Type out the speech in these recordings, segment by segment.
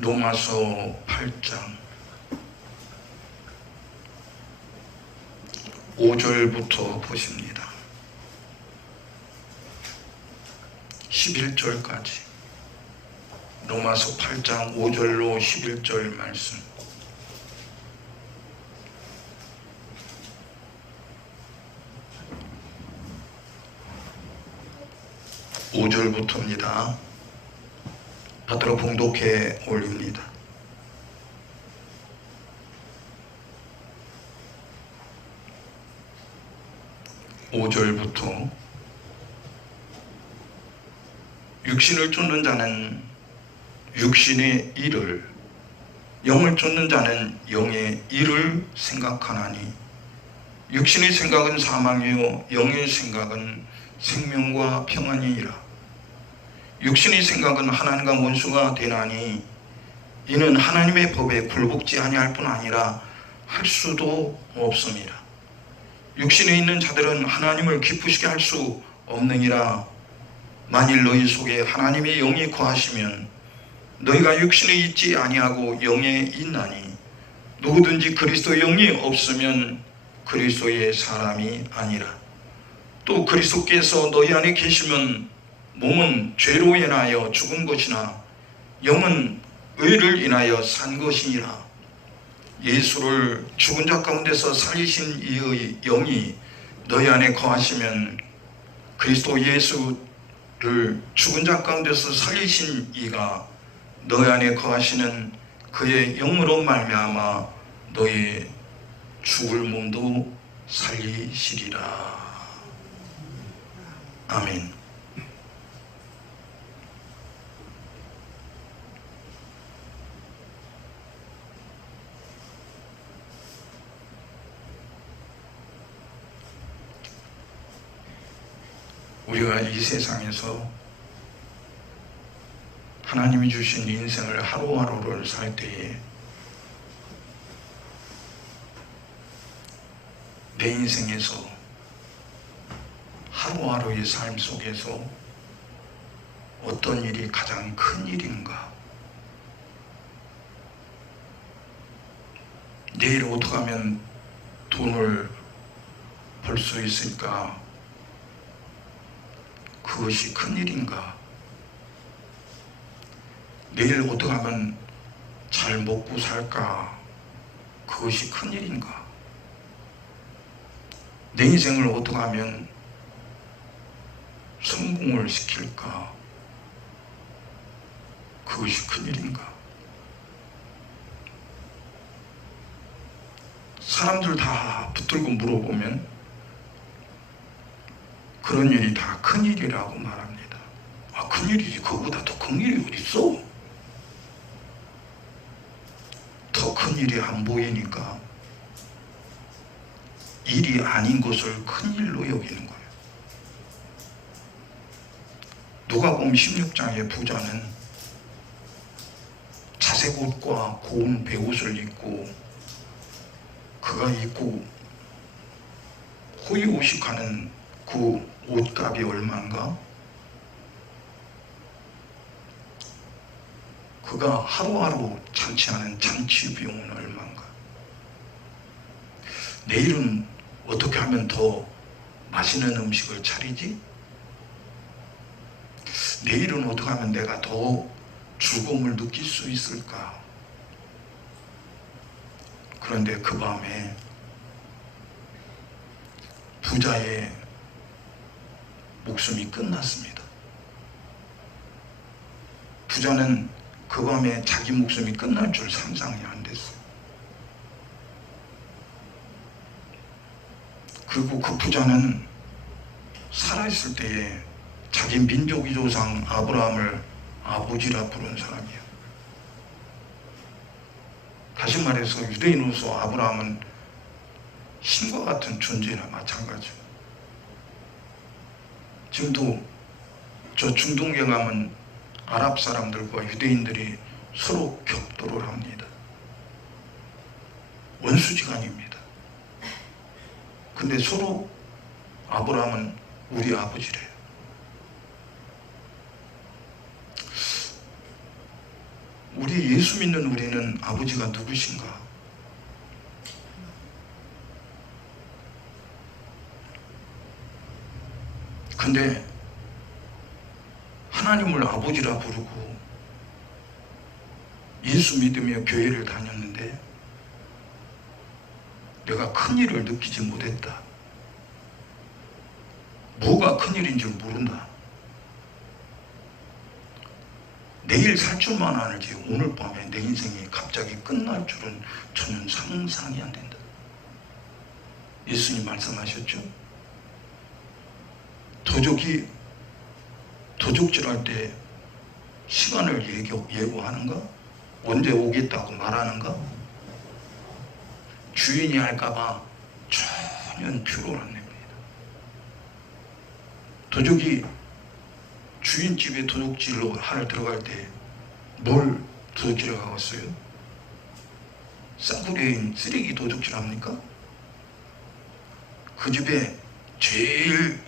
로마서 8장 5절부터 보십니다. 11절까지 로마서 8장 5절로 11절 말씀. (5절부터입니다) 받들어 봉독해 올립니다. (5절부터) 육신을 쫓는 자는 육신의 일을, 영을 쫓는 자는 영의 일을 생각하나니 육신의 생각은 사망이요 영의 생각은 생명과 평안이니라. 육신의 생각은 하나님과 원수가 되나니 이는 하나님의 법에 굴복지 아니할 뿐 아니라 할 수도 없습니다. 육신에 있는 자들은 하나님을 기쁘시게 할 수 없느니라. 만일 너희 속에 하나님의 영이 거하시면 너희가 육신에 있지 아니하고 영에 있나니 누구든지 그리스도의 영이 없으면 그리스도의 사람이 아니라. 또 그리스도께서 너희 안에 계시면 몸은 죄로 인하여 죽은 것이나 영은 의를 인하여 산 것이니라. 예수를 죽은 자 가운데서 살리신 이의 영이 너희 안에 거하시면 그리스도 예수를 죽은 자 가운데서 살리신 이가 너희 안에 거하시는 그의 영으로 말미암아 너희 죽을 몸도 살리시리라. 아멘. 우리가 이 세상에서 하나님이 주신 인생을 하루하루를 살 때에 내 인생에서 하루하루의 삶 속에서 어떤 일이 가장 큰 일인가? 내일 어떻게 하면 돈을 벌 수 있을까? 그것이 큰 일인가? 내일 어떻게 하면 잘 먹고 살까? 그것이 큰 일인가? 내 인생을 어떻게 하면 성공을 시킬까? 그것이 큰 일인가? 사람들 다 붙들고 물어보면 그런 일이 다 큰일이라고 말합니다. 아, 큰일이지. 그거보다 더 큰 일이 어디 있어? 더 큰 일이 안 보이니까 일이 아닌 것을 큰일로 여기는 거예요. 누가복음 16장의 부자는 자색 옷과 고운 베옷을 입고 그가 입고 호의호식하는 그 옷값이 얼마인가? 그가 하루하루 잔치하는 잔치 비용은 얼마인가? 내일은 어떻게 하면 더 맛있는 음식을 차리지? 내일은 어떻게 하면 내가 더 즐거움을 느낄 수 있을까? 그런데 그 밤에 부자의 목숨이 끝났습니다. 부자는 그 밤에 자기 목숨이 끝날 줄 상상이 안 됐어요. 그리고 그 부자는 살아있을 때에 자기 민족의 조상 아브라함을 아버지라 부른 사람이에요. 다시 말해서 유대인으로서 아브라함은 신과 같은 존재나 마찬가지예요. 지금도 저 중동에 가면 아랍 사람들과 유대인들이 서로 격돌을 합니다. 원수지간입니다. 근데 서로 아브라함은 우리 아버지래요. 우리 예수 믿는 우리는 아버지가 누구신가? 근데 하나님을 아버지라 부르고 예수 믿으며 교회를 다녔는데 내가 큰일을 느끼지 못했다. 뭐가 큰일인 줄 모른다. 내일 살 줄만 알지 오늘 밤에 내 인생이 갑자기 끝날 줄은 전혀 상상이 안 된다. 예수님 말씀하셨죠? 도적질할 때 시간을 예고하는가? 언제 오겠다고 말하는가? 주인이 할까봐 전혀 표를 안 냅니다. 도적이 주인집에 도둑질로 하러 들어갈 때 뭘 도둑질을 가겠어요? 싸구려인 쓰레기 도둑질 합니까? 그 집에 제일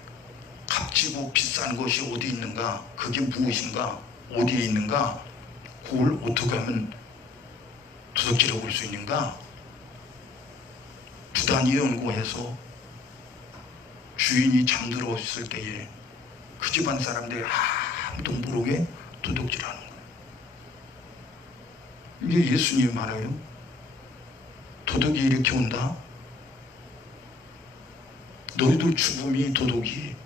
값지고 비싼 것이 어디 있는가? 그게 무엇인가? 어디에 있는가? 그걸 어떻게 하면 도둑질해 볼 수 있는가? 부단히 연구해서 주인이 잠들었을 때에 그 집안 사람들이 아무도 모르게 도둑질하는 거예요. 이게 예수님이 말해요. 도둑이 이렇게 온다. 너희들 죽음이 도둑이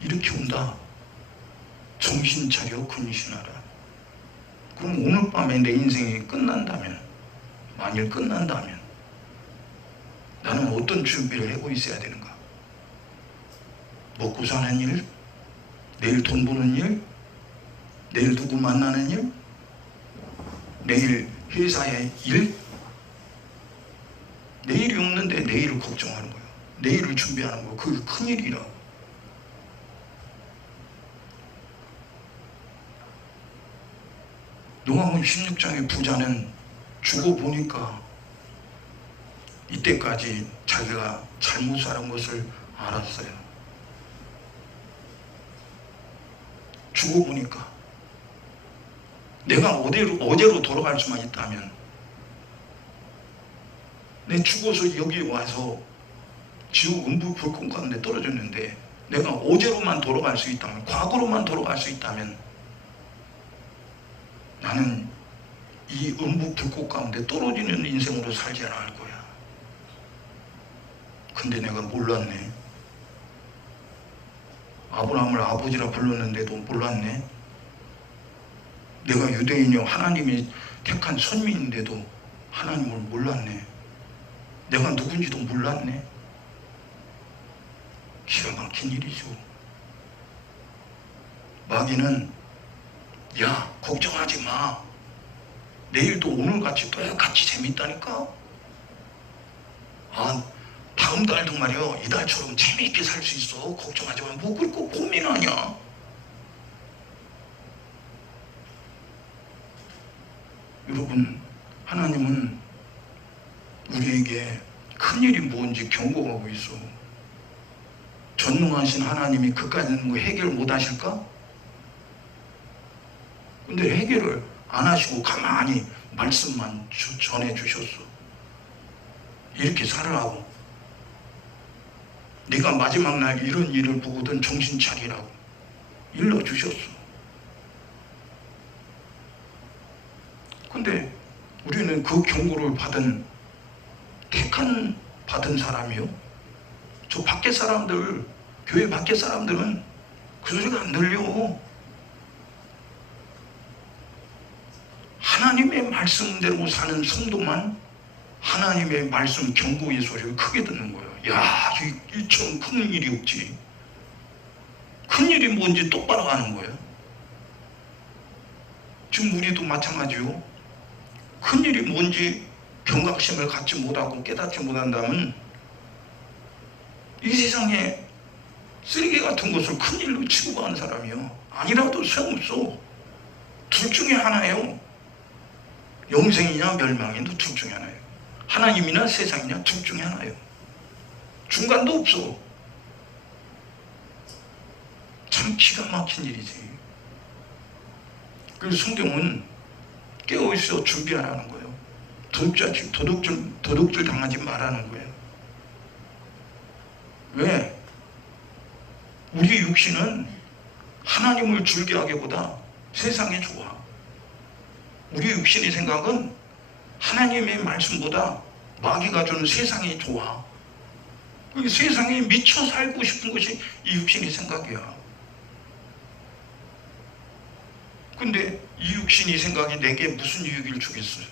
이렇게 온다. 정신 차려 근신하라. 그럼 오늘 밤에 내 인생이 끝난다면, 만일 끝난다면 나는 어떤 준비를 하고 있어야 되는가? 먹고 사는 일? 내일 돈 버는 일? 내일 누구 만나는 일? 내일 회사의 일? 내일이 없는데 내일을 걱정하는 거야. 내일을 준비하는 거. 그게 큰일이라. 요한복음 16장의 부자는 죽어보니까 이때까지 자기가 잘못 살은 것을 알았어요. 죽어보니까 내가 어제로 돌아갈 수만 있다면, 내 죽어서 여기 와서 지옥 음부 불꽃 가운데 떨어졌는데 내가 어제로만 돌아갈 수 있다면, 과거로만 돌아갈 수 있다면 나는 이 음부 불꽃 가운데 떨어지는 인생으로 살지 않을 거야. 근데 내가 몰랐네. 아브라함을 아버지라 불렀는데도 몰랐네. 내가 유대인이요 하나님이 택한 선민인데도 하나님을 몰랐네. 내가 누군지도 몰랐네. 기가 막힌 일이죠. 마귀는 야 걱정하지 마. 내일도 오늘같이 똑같이 재밌다니까. 다음 달도 말이야 이달처럼 재미있게 살 수 있어. 걱정하지 마. 뭐 그걸 꼭 고민하냐. 여러분, 하나님은 우리에게 큰일이 뭔지 경고하고 있어. 전능하신 하나님이 그까지 있는 거 해결 못 하실까? 근데 해결을 안 하시고 가만히 말씀만 전해 주셨어. 이렇게 살아라고. 네가 마지막 날 이런 일을 보거든 정신 차리라고 일러주셨어. 근데 우리는 그 경고를 받은 사람이요. 저 밖에 사람들, 교회 밖에 사람들은 그 소리가 안 들려. 하나님의 말씀대로 사는 성도만 하나님의 말씀 경고의 소리를 크게 듣는 거예요. 야, 이처럼 큰 일이 없지. 큰 일이 뭔지 똑바로 아는 거예요. 지금 우리도 마찬가지요. 큰 일이 뭔지 경각심을 갖지 못하고 깨닫지 못한다면 이 세상에 쓰레기 같은 것을 큰 일로 취급하는 사람이요. 아니라도 소용없어. 둘 중에 하나예요. 영생이냐 멸망이냐 둘 중에 하나예요. 하나님이나 세상이냐 둘 중에 하나예요. 중간도 없어. 참 기가 막힌 일이지. 그래서 성경은 깨어있어 준비하라는 거예요. 도둑질 당하지 말라는 거예요. 왜? 우리 육신은 하나님을 즐겨하기보다 세상이 좋아. 우리 육신의 생각은 하나님의 말씀보다 마귀가 주는 세상이 좋아. 세상에 미쳐 살고 싶은 것이 이 육신의 생각이야. 근데 이 육신의 생각이 내게 무슨 유익을 주겠어요?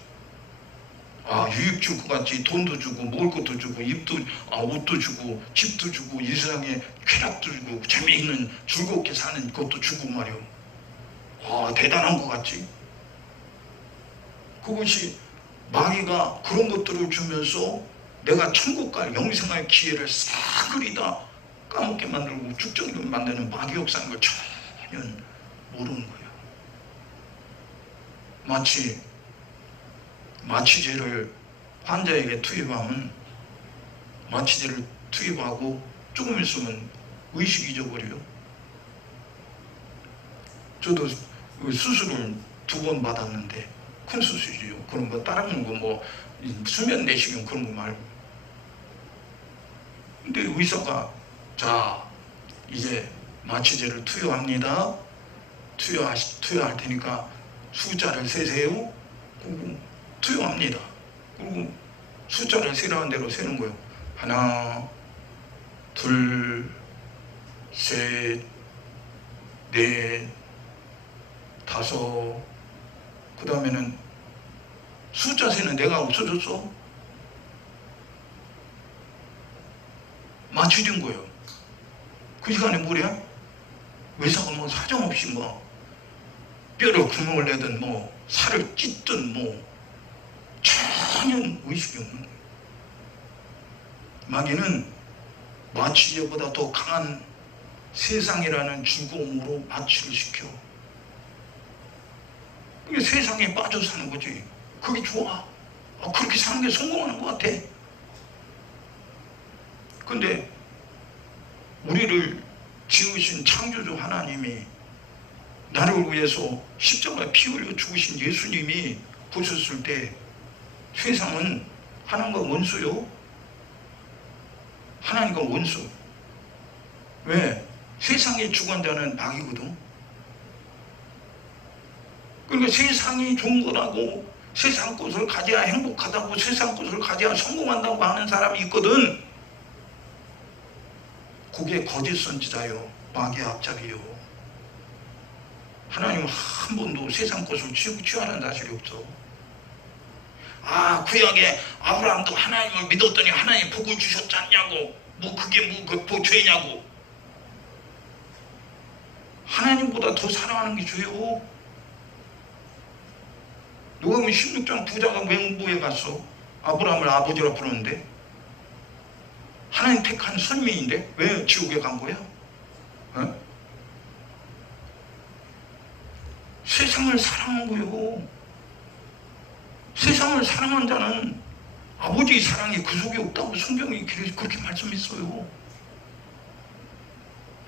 유익 줄 것 같지. 돈도 주고 먹을 것도 주고 옷도 주고 집도 주고 이 세상에 쾌락도 주고 재미있는 즐겁게 사는 것도 주고 말이요. 대단한 것 같지. 그것이 마귀가 그런 것들을 주면서 내가 천국 갈 영생할 기회를 싸그리다 까먹게 만들고 쭉정이를 만드는 마귀 역사인 걸 전혀 모르는 거예요. 마치 마취제를 환자에게 투입하면 마취제를 투입하고 조금 있으면 의식 잊어버려요. 저도 수술을 2번 받았는데 큰 수술이죠. 그런 거 다른 거 수면 내시경 그런 거 말고. 근데 의사가 자 이제 마취제를 투여합니다. 투여할 테니까 숫자를 세세요. 그리고 투여합니다. 그리고 숫자를 세라는 대로 세는 거예요. 하나, 둘, 셋, 넷, 다섯. 그 다음에는 숫자 세는 내가 없어졌어. 맞추는 거예요. 그 시간에 뭐래? 의사가 사정없이 뼈를 구멍을 내든 살을 찢든 전혀 의식이 없는 거예요. 마귀는 마취제보다 더 강한 세상이라는 즐거움으로 마취를 시켜. 그게 세상에 빠져 사는 거지. 그게 좋아. 그렇게 사는 게 성공하는 것 같아. 근데 우리를 지으신 창조주 하나님이 나를 위해서 십자가에 피 흘려 죽으신 예수님이 보셨을 때 세상은 하나님과 원수요. 하나님과 원수. 왜? 세상에 주관자는 마귀거든. 그러니까 세상이 좋은 거라고 세상 것을 가져야 행복하다고 세상 것을 가져야 성공한다고 하는 사람이 있거든. 그게 거짓 선지자요. 마귀의 앞잡이요. 하나님은 한 번도 세상 것을 취하는 사실이 없어. 구약에 아브라함도 하나님을 믿었더니 하나님 복을 주셨지 않냐고. 그게 그 죄냐고. 하나님보다 더 사랑하는 게 죄요. 누가 보면 16장 부자가 맹부에 갔어. 아브라함을 아버지라 부르는데 하나님 택한 선민인데 왜 지옥에 간 거야? 세상을 사랑한 거요. 세상을 사랑한 자는 아버지의 사랑이 그 속에 없다고 성경이 그렇게 말씀했어요.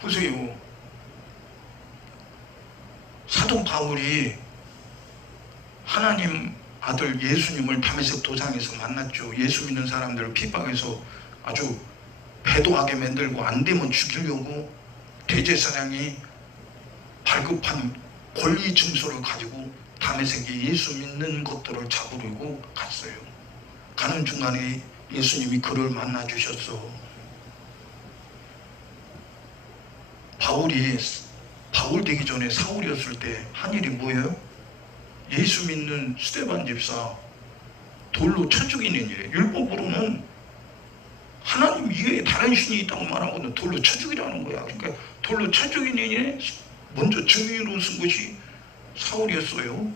보세요. 사도 바울이 하나님 아들 예수님을 다메섹 도상에서 만났죠. 예수 믿는 사람들을 핍박해서 아주 배도하게 만들고 안 되면 죽이려고 대제사장이 발급한 권리 증서를 가지고 다메섹에 예수 믿는 것들을 잡으려고 갔어요. 가는 중간에 예수님이 그를 만나 주셨어. 바울 되기 전에 사울이었을 때 한 일이 뭐예요? 예수 믿는 스데반 집사 돌로 쳐 죽이는 일이에요. 율법으로는 하나님 이외에 다른 신이 있다고 말하고는 돌로 쳐 죽이라는 거야. 그러니까 돌로 쳐 죽이는 일에 먼저 증인으로 쓴 것이 사울이었어요.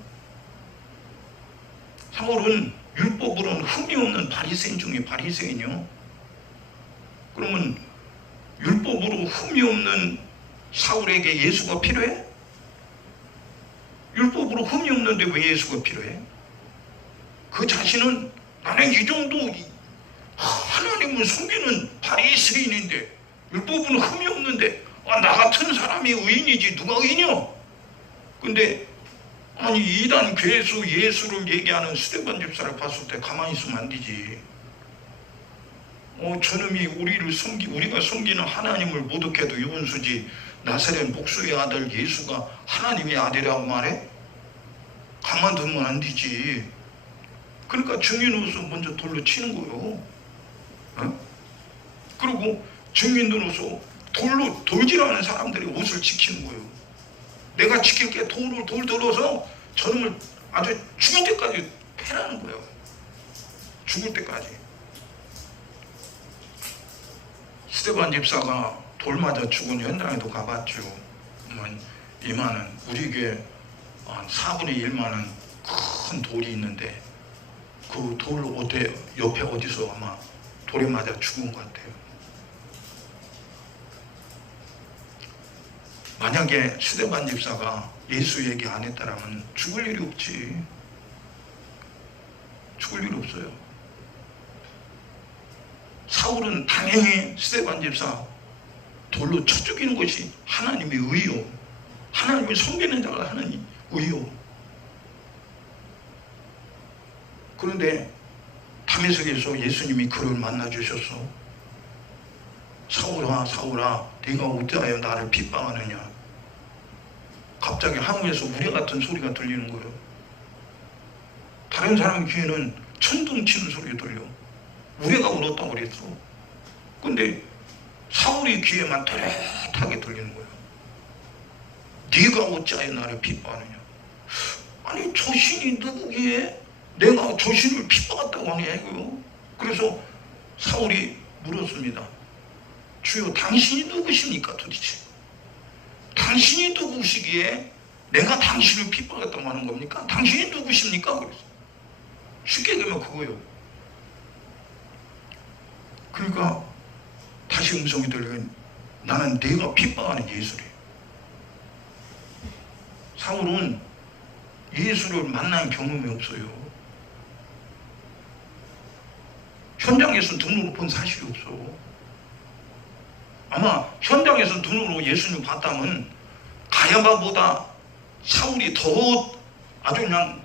사울은 율법으로는 흠이 없는 바리새인 중에 바리새인이요. 그러면 율법으로 흠이 없는 사울에게 예수가 필요해? 율법으로 흠이 없는데 왜 예수가 필요해? 그 자신은 나는 이 정도 하나님을 섬기는 바리새인인데 율법은 흠이 없는데 나 같은 사람이 의인이지 누가 의인이야? 근데 아니 이단 괴수 예수를 얘기하는 스데반 집사를 봤을 때 가만히 있으면 안 되지. 저놈이 우리가 섬기는 하나님을 모독해도 유분수지 나사렛 목수의 아들 예수가 하나님의 아들이라고 말해? 가만두면 안 되지. 그러니까 증인으로서 먼저 돌로 치는 거요. 그리고 증인으로서 돌질하는 사람들이 옷을 지키는 거예요. 내가 지킬 게 돌 들어서 저놈을 아주 죽을 때까지 패라는 거예요. 죽을 때까지. 스데반 집사가 돌 맞아 죽은 현장에도 가봤죠. 이만은 우리 교회 한 4분의 1만은 큰 돌이 있는데 그 돌 옆에 어디서 아마 돌에 맞아 죽은 것 같아요. 만약에 스데반 집사가 예수 얘기 안 했다라면 죽을 일이 없지. 죽을 일이 없어요. 사울은 당연히 스데반 집사 돌로 쳐 죽이는 것이 하나님의 의요. 하나님을 섬기는 자가 하는 의요. 그런데 다메섹에서 예수님이 그를 만나 주셔서 사울아 사울아 네가 어찌하여 나를 핍박하느냐. 갑자기 하늘에서 우레 같은 소리가 들리는 거예요. 다른 사람 귀에는 천둥 치는 소리가 들려. 우레가 울었다고 그랬어. 근데 사울이 귀에만 또렷하게 들리는 거예요. 네가 어찌하여 나를 핍박하느냐. 아니 저 신이 누구기에 내가 저 신을 핍박했다고 하냐고요. 그래서 사울이 물었습니다. 주여 당신이 누구십니까 도대체? 당신이 누구시기에 내가 당신을 핍박했다고 하는 겁니까? 당신이 누구십니까? 그래서 쉽게 되면 그거예요. 그러니까 다시 음성이 들리면 나는 내가 핍박하는 예수래. 사울은 예수를 만난 경험이 없어요. 현장에서 눈으로 본 사실이 없어. 아마 현장에서 눈으로 예수님 봤다면 가야바보다 사울이 더 아주 그냥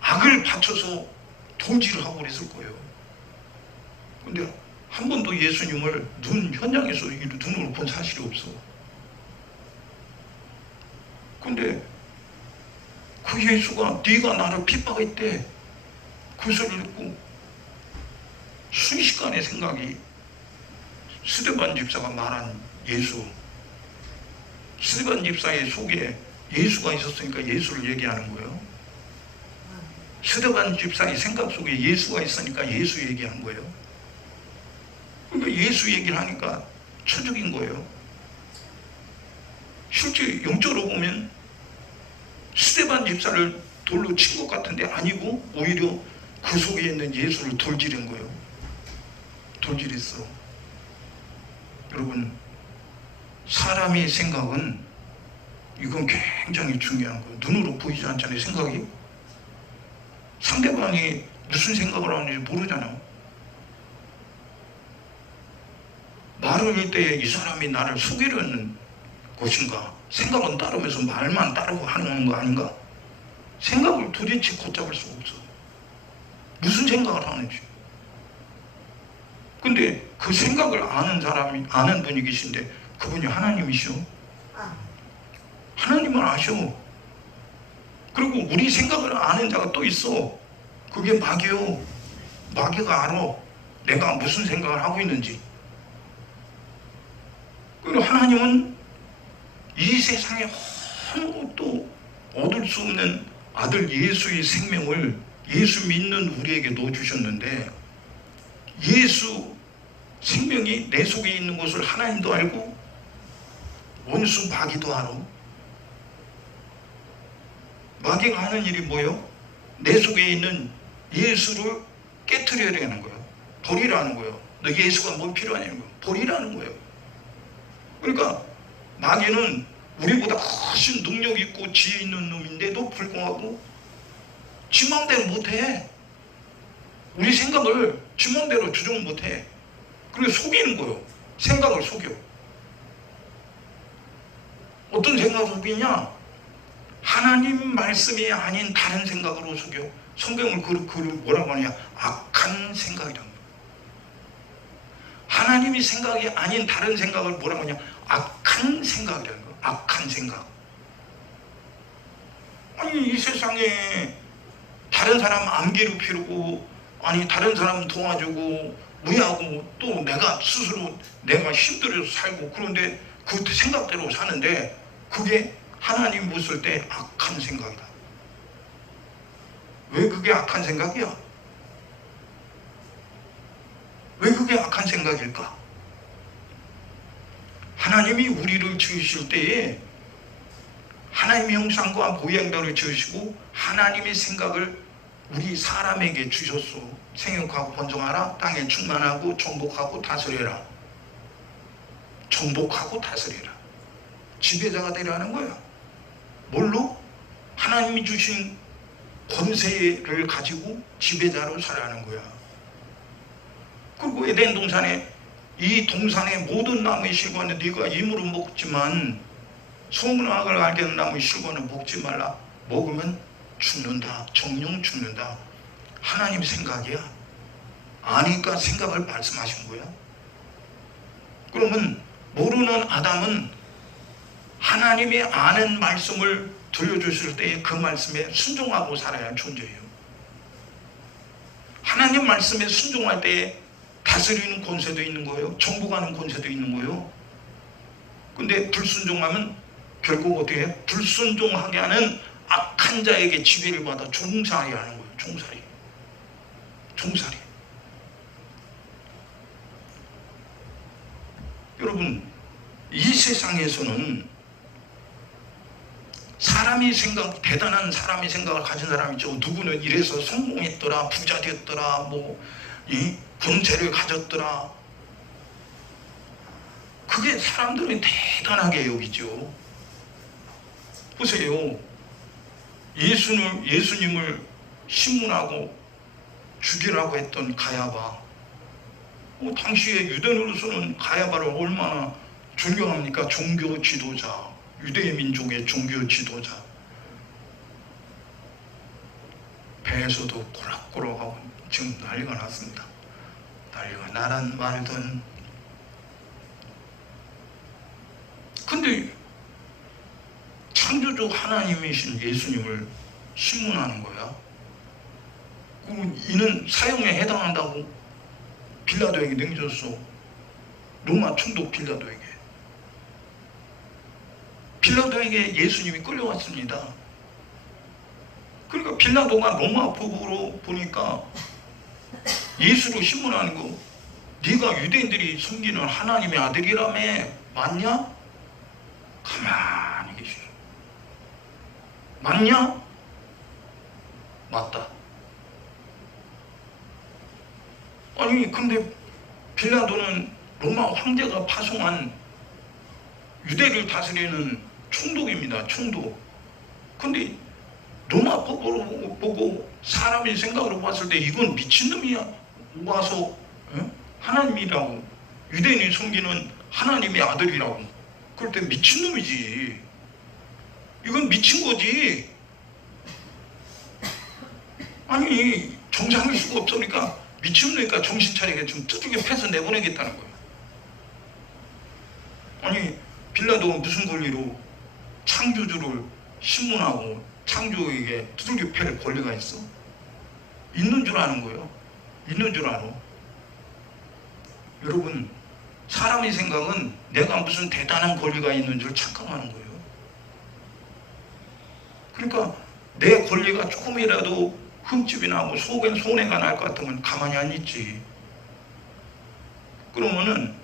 악을 바쳐서 동지를 하고 그랬을 거예요. 근데 한 번도 예수님을 현장에서 눈으로 본 사실이 없어. 근데 그 예수가 네가 나를 핍박했대. 그 소리를 듣고 순식간에 생각이 스데반 집사가 말한 예수. 스데반 집사의 속에 예수가 있었으니까 예수를 얘기하는 거예요. 스데반 집사의 생각 속에 예수가 있으니까 예수 얘기한 거예요. 그러니까 예수 얘기를 하니까 처죽인 거예요. 실제 영적으로 보면 스데반 집사를 돌로 친 것 같은데 아니고 오히려 그 속에 있는 예수를 돌지른 거예요. 돌질했어. 여러분, 사람의 생각은 이건 굉장히 중요한 거예요. 눈으로 보이지 않잖아요. 생각이. 상대방이 무슨 생각을 하는지 모르잖아요. 말을 할 때 이 사람이 나를 속이려는 것인가? 생각은 따르면서 말만 따르고 하는 거 아닌가? 생각을 도대체 걷잡을 수가 없어. 무슨 생각을 하는지. 근데 그 생각을 아는 분이 계신데 그분이 하나님이시오. 하나님을 아셔. 그리고 우리 생각을 아는 자가 또 있어. 그게 마귀요. 마귀가 알아. 내가 무슨 생각을 하고 있는지. 그리고 하나님은 이 세상에 아무것도 얻을 수 없는 아들 예수의 생명을 예수 믿는 우리에게 넣어주셨는데 예수 생명이 내 속에 있는 것을 하나님도 알고 원수 마귀도 알아. 마귀가 하는 일이 뭐예요? 내 속에 있는 예수를 깨트려야 하는 거예요. 버리라는 거예요. 너 예수가 뭐 필요하냐는 거예요. 버리라는 거예요. 그러니까 마귀는 우리보다 훨씬 능력 있고 지혜 있는 놈인데도 불구하고 지 마음대로 못해. 우리 생각을 지 마음대로 조정 못해. 그리고 속이는 거예요. 생각을 속여. 어떤 생각을 속이냐? 하나님 말씀이 아닌 다른 생각으로 속여. 성경을 뭐라고 하느냐? 악한 생각이라는 거예요. 하나님이 생각이 아닌 다른 생각을 뭐라고 하냐? 악한 생각이라는 거예요. 악한 생각. 아니, 이 세상에 다른 사람 안 괴롭히고, 아니 다른 사람 도와주고 무해하고, 또 내가 스스로 내가 힘들어서 살고, 그런데 그 생각대로 사는데 그게 하나님 보실 때 악한 생각이다. 왜 그게 악한 생각이야? 왜 그게 악한 생각일까? 하나님이 우리를 지으실 때에 하나님의 형상과 모양대로 지으시고 하나님의 생각을 우리 사람에게 주셨소. 생육하고 번성하라, 땅에 충만하고 정복하고 다스려라. 정복하고 다스려라. 지배자가 되라는 거야. 뭘로? 하나님이 주신 권세를 가지고 지배자로 살아가는 거야. 그리고 에덴 동산에, 이 동산의 모든 나무의 실과는 네가 임으로 먹지만 선악을 알게 하는 나무의 실과는 먹지 말라. 먹으면 죽는다. 정령 죽는다. 하나님 생각이야. 아니까 생각을 말씀하신 거야. 그러면 모르는 아담은 하나님이 아는 말씀을 들려주실 때 그 말씀에 순종하고 살아야 할 존재예요. 하나님 말씀에 순종할 때 다스리는 권세도 있는 거예요. 정복하는 권세도 있는 거예요. 근데 불순종하면 결국 어떻게 해요? 불순종하게 하는 악한 자에게 지배를 받아 종살이 하는 거예요. 종살이. 종살이. 여러분, 이 세상에서는 사람이 대단한 사람이 생각을 가진 사람이 있죠. 누구는 이래서 성공했더라, 부자 됐더라, 권세를 가졌더라. 그게 사람들은 대단하게 여기죠. 보세요. 예수님을 신문하고 죽이라고 했던 가야바. 당시에 유대인으로서는 가야바를 얼마나 존경합니까? 종교 지도자. 유대 민족의 종교 지도자. 배에서도 꼬락꼬락하고 지금 난리가 났습니다. 난리가 나란 말든. 근데 창조주 하나님이신 예수님을 신문하는 거야. 그리고 이는 사형에 해당한다고 빌라도에게 넘겨줬어. 로마 총독 빌라도에게. 빌라도에게 예수님이 끌려왔습니다. 그러니까 빌라도가 로마 법으로 보니까 예수를 신문하는 거, 네가 유대인들이 섬기는 하나님의 아들이라며, 맞냐? 가만히 계시오. 맞냐? 맞다. 아니 근데 빌라도는 로마 황제가 파송한 유대를 다스리는 총독입니다. 총독. 근데 로마 법으로 보고 사람의 생각으로 봤을 때 이건 미친놈이야. 와서 하나님이라고, 유대인이 섬기는 하나님의 아들이라고. 그럴 때 미친놈이지. 이건 미친 거지. 아니 정상일 수가 없으니까 미친놈이니까 정신 차리게 좀 두들겨 패서 내보내겠다는 거예요. 아니 빌라도가 무슨 권리로 창조주를 신문하고 창조에게 두들겨 패를 권리가 있어? 있는 줄 아는 거예요. 있는 줄 알아. 여러분, 사람의 생각은 내가 무슨 대단한 권리가 있는 줄 착각하는 거예요. 그러니까 내 권리가 조금이라도 흠집이 나고 속엔 손해가 날 것 같으면 가만히 안 있지. 그러면은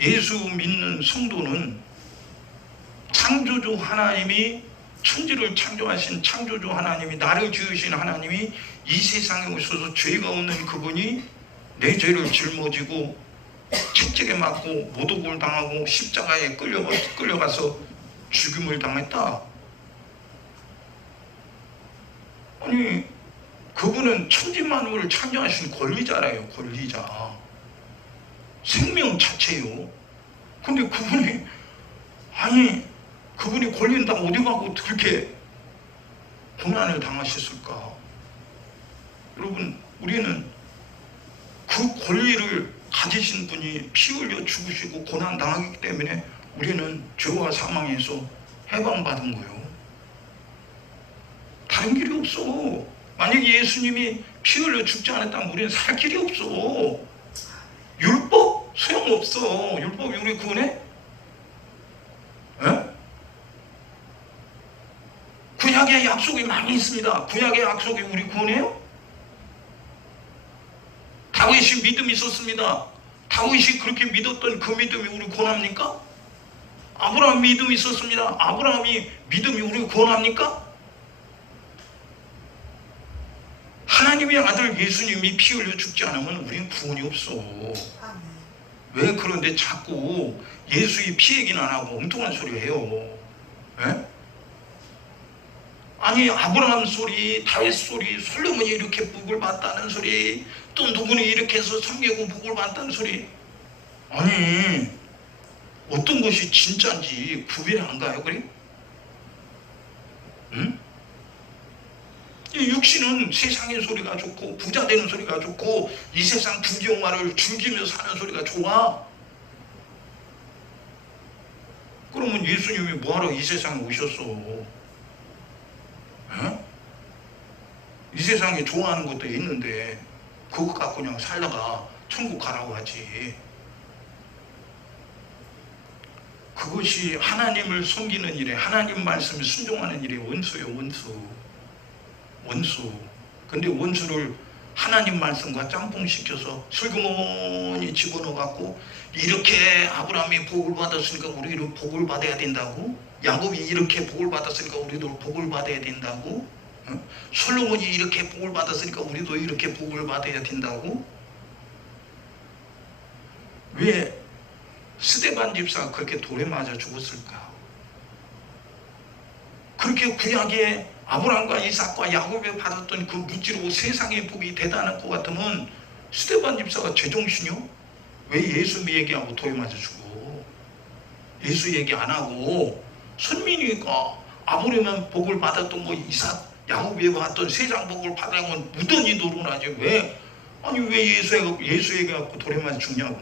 예수 믿는 성도는 창조주 하나님이, 천지를 창조하신 창조주 하나님이, 나를 지으신 하나님이 이 세상에 오셔서 죄가 없는 그분이 내 죄를 짊어지고 채찍에 맞고 모독을 당하고 십자가에 끌려가서 죽임을 당했다. 아니 그분은 천지만물을 창조하신 권리자래요. 권리자. 생명 자체요. 근데 그분이 권리는 다 어디 가고 그렇게 고난을 당하셨을까? 여러분, 우리는 그 권리를 가지신 분이 피 흘려 죽으시고 고난 당하기 때문에 우리는 죄와 사망에서 해방받은 거예요. 다른 길이 없어. 만약에 예수님이 피 흘려 죽지 않았다면 우리는 살 길이 없어. 율법 소용없어. 율법이 우리 구원해? 에? 구약의 약속이 많이 있습니다. 구약의 약속이 우리 구원해요? 다윗이 믿음이 있었습니다. 다윗이 그렇게 믿었던 그 믿음이 우리 구원합니까? 아브라함 믿음이 있었습니다. 아브라함이 믿음이 우리 구원합니까? 하나님의 아들 예수님이 피 흘려 죽지 않으면 우리는 구원이 없어. 왜 그런데 자꾸 예수의 피 얘기는 안 하고 엉뚱한 소리 해요? 에? 아니, 아브라함 소리, 다윗 소리, 솔로몬이 이렇게 복을 받다는 소리, 또 누구는 이렇게 해서 섬기고 복을 받다는 소리. 아니, 어떤 것이 진짜인지 구별이 안 가요, 그래? 응? 이 육신은 세상의 소리가 좋고 부자 되는 소리가 좋고 이 세상 부귀영화를 즐기며 사는 소리가 좋아. 그러면 예수님이 뭐하러 이 세상에 오셨어? 어? 이 세상에 좋아하는 것도 있는데 그거 갖고 그냥 살다가 천국 가라고 하지. 그것이 하나님을 섬기는 일에, 하나님 말씀에 순종하는 일에 원수예요. 원수. 근데 원수를 하나님 말씀과 짬뽕시켜서 슬그머니 집어넣어 갖고 이렇게 아브라함이 복을 받았으니까 우리도 복을 받아야 된다고, 야곱이 이렇게 복을 받았으니까 우리도 복을 받아야 된다고, 솔로몬이 이렇게 복을 받았으니까 우리도 이렇게 복을 받아야 된다고. 왜 스데반 집사가 그렇게 돌에 맞아 죽었을까? 그렇게 구약에 아브라함과 이삭과 야곱이 받았던 그 무지로 세상의 복이 대단할 것 같으면 스데반 집사가 제정신이요? 왜 예수 얘기하고 돌에 맞아 죽어? 예수 얘기 안 하고 선민이가 아브라함 복을 받았던 거 이삭, 야곱이 받았던 세상 복을 받으면 무던히 노론하지. 왜? 아니, 왜 예수 얘기하고 돌에 맞아 죽냐고.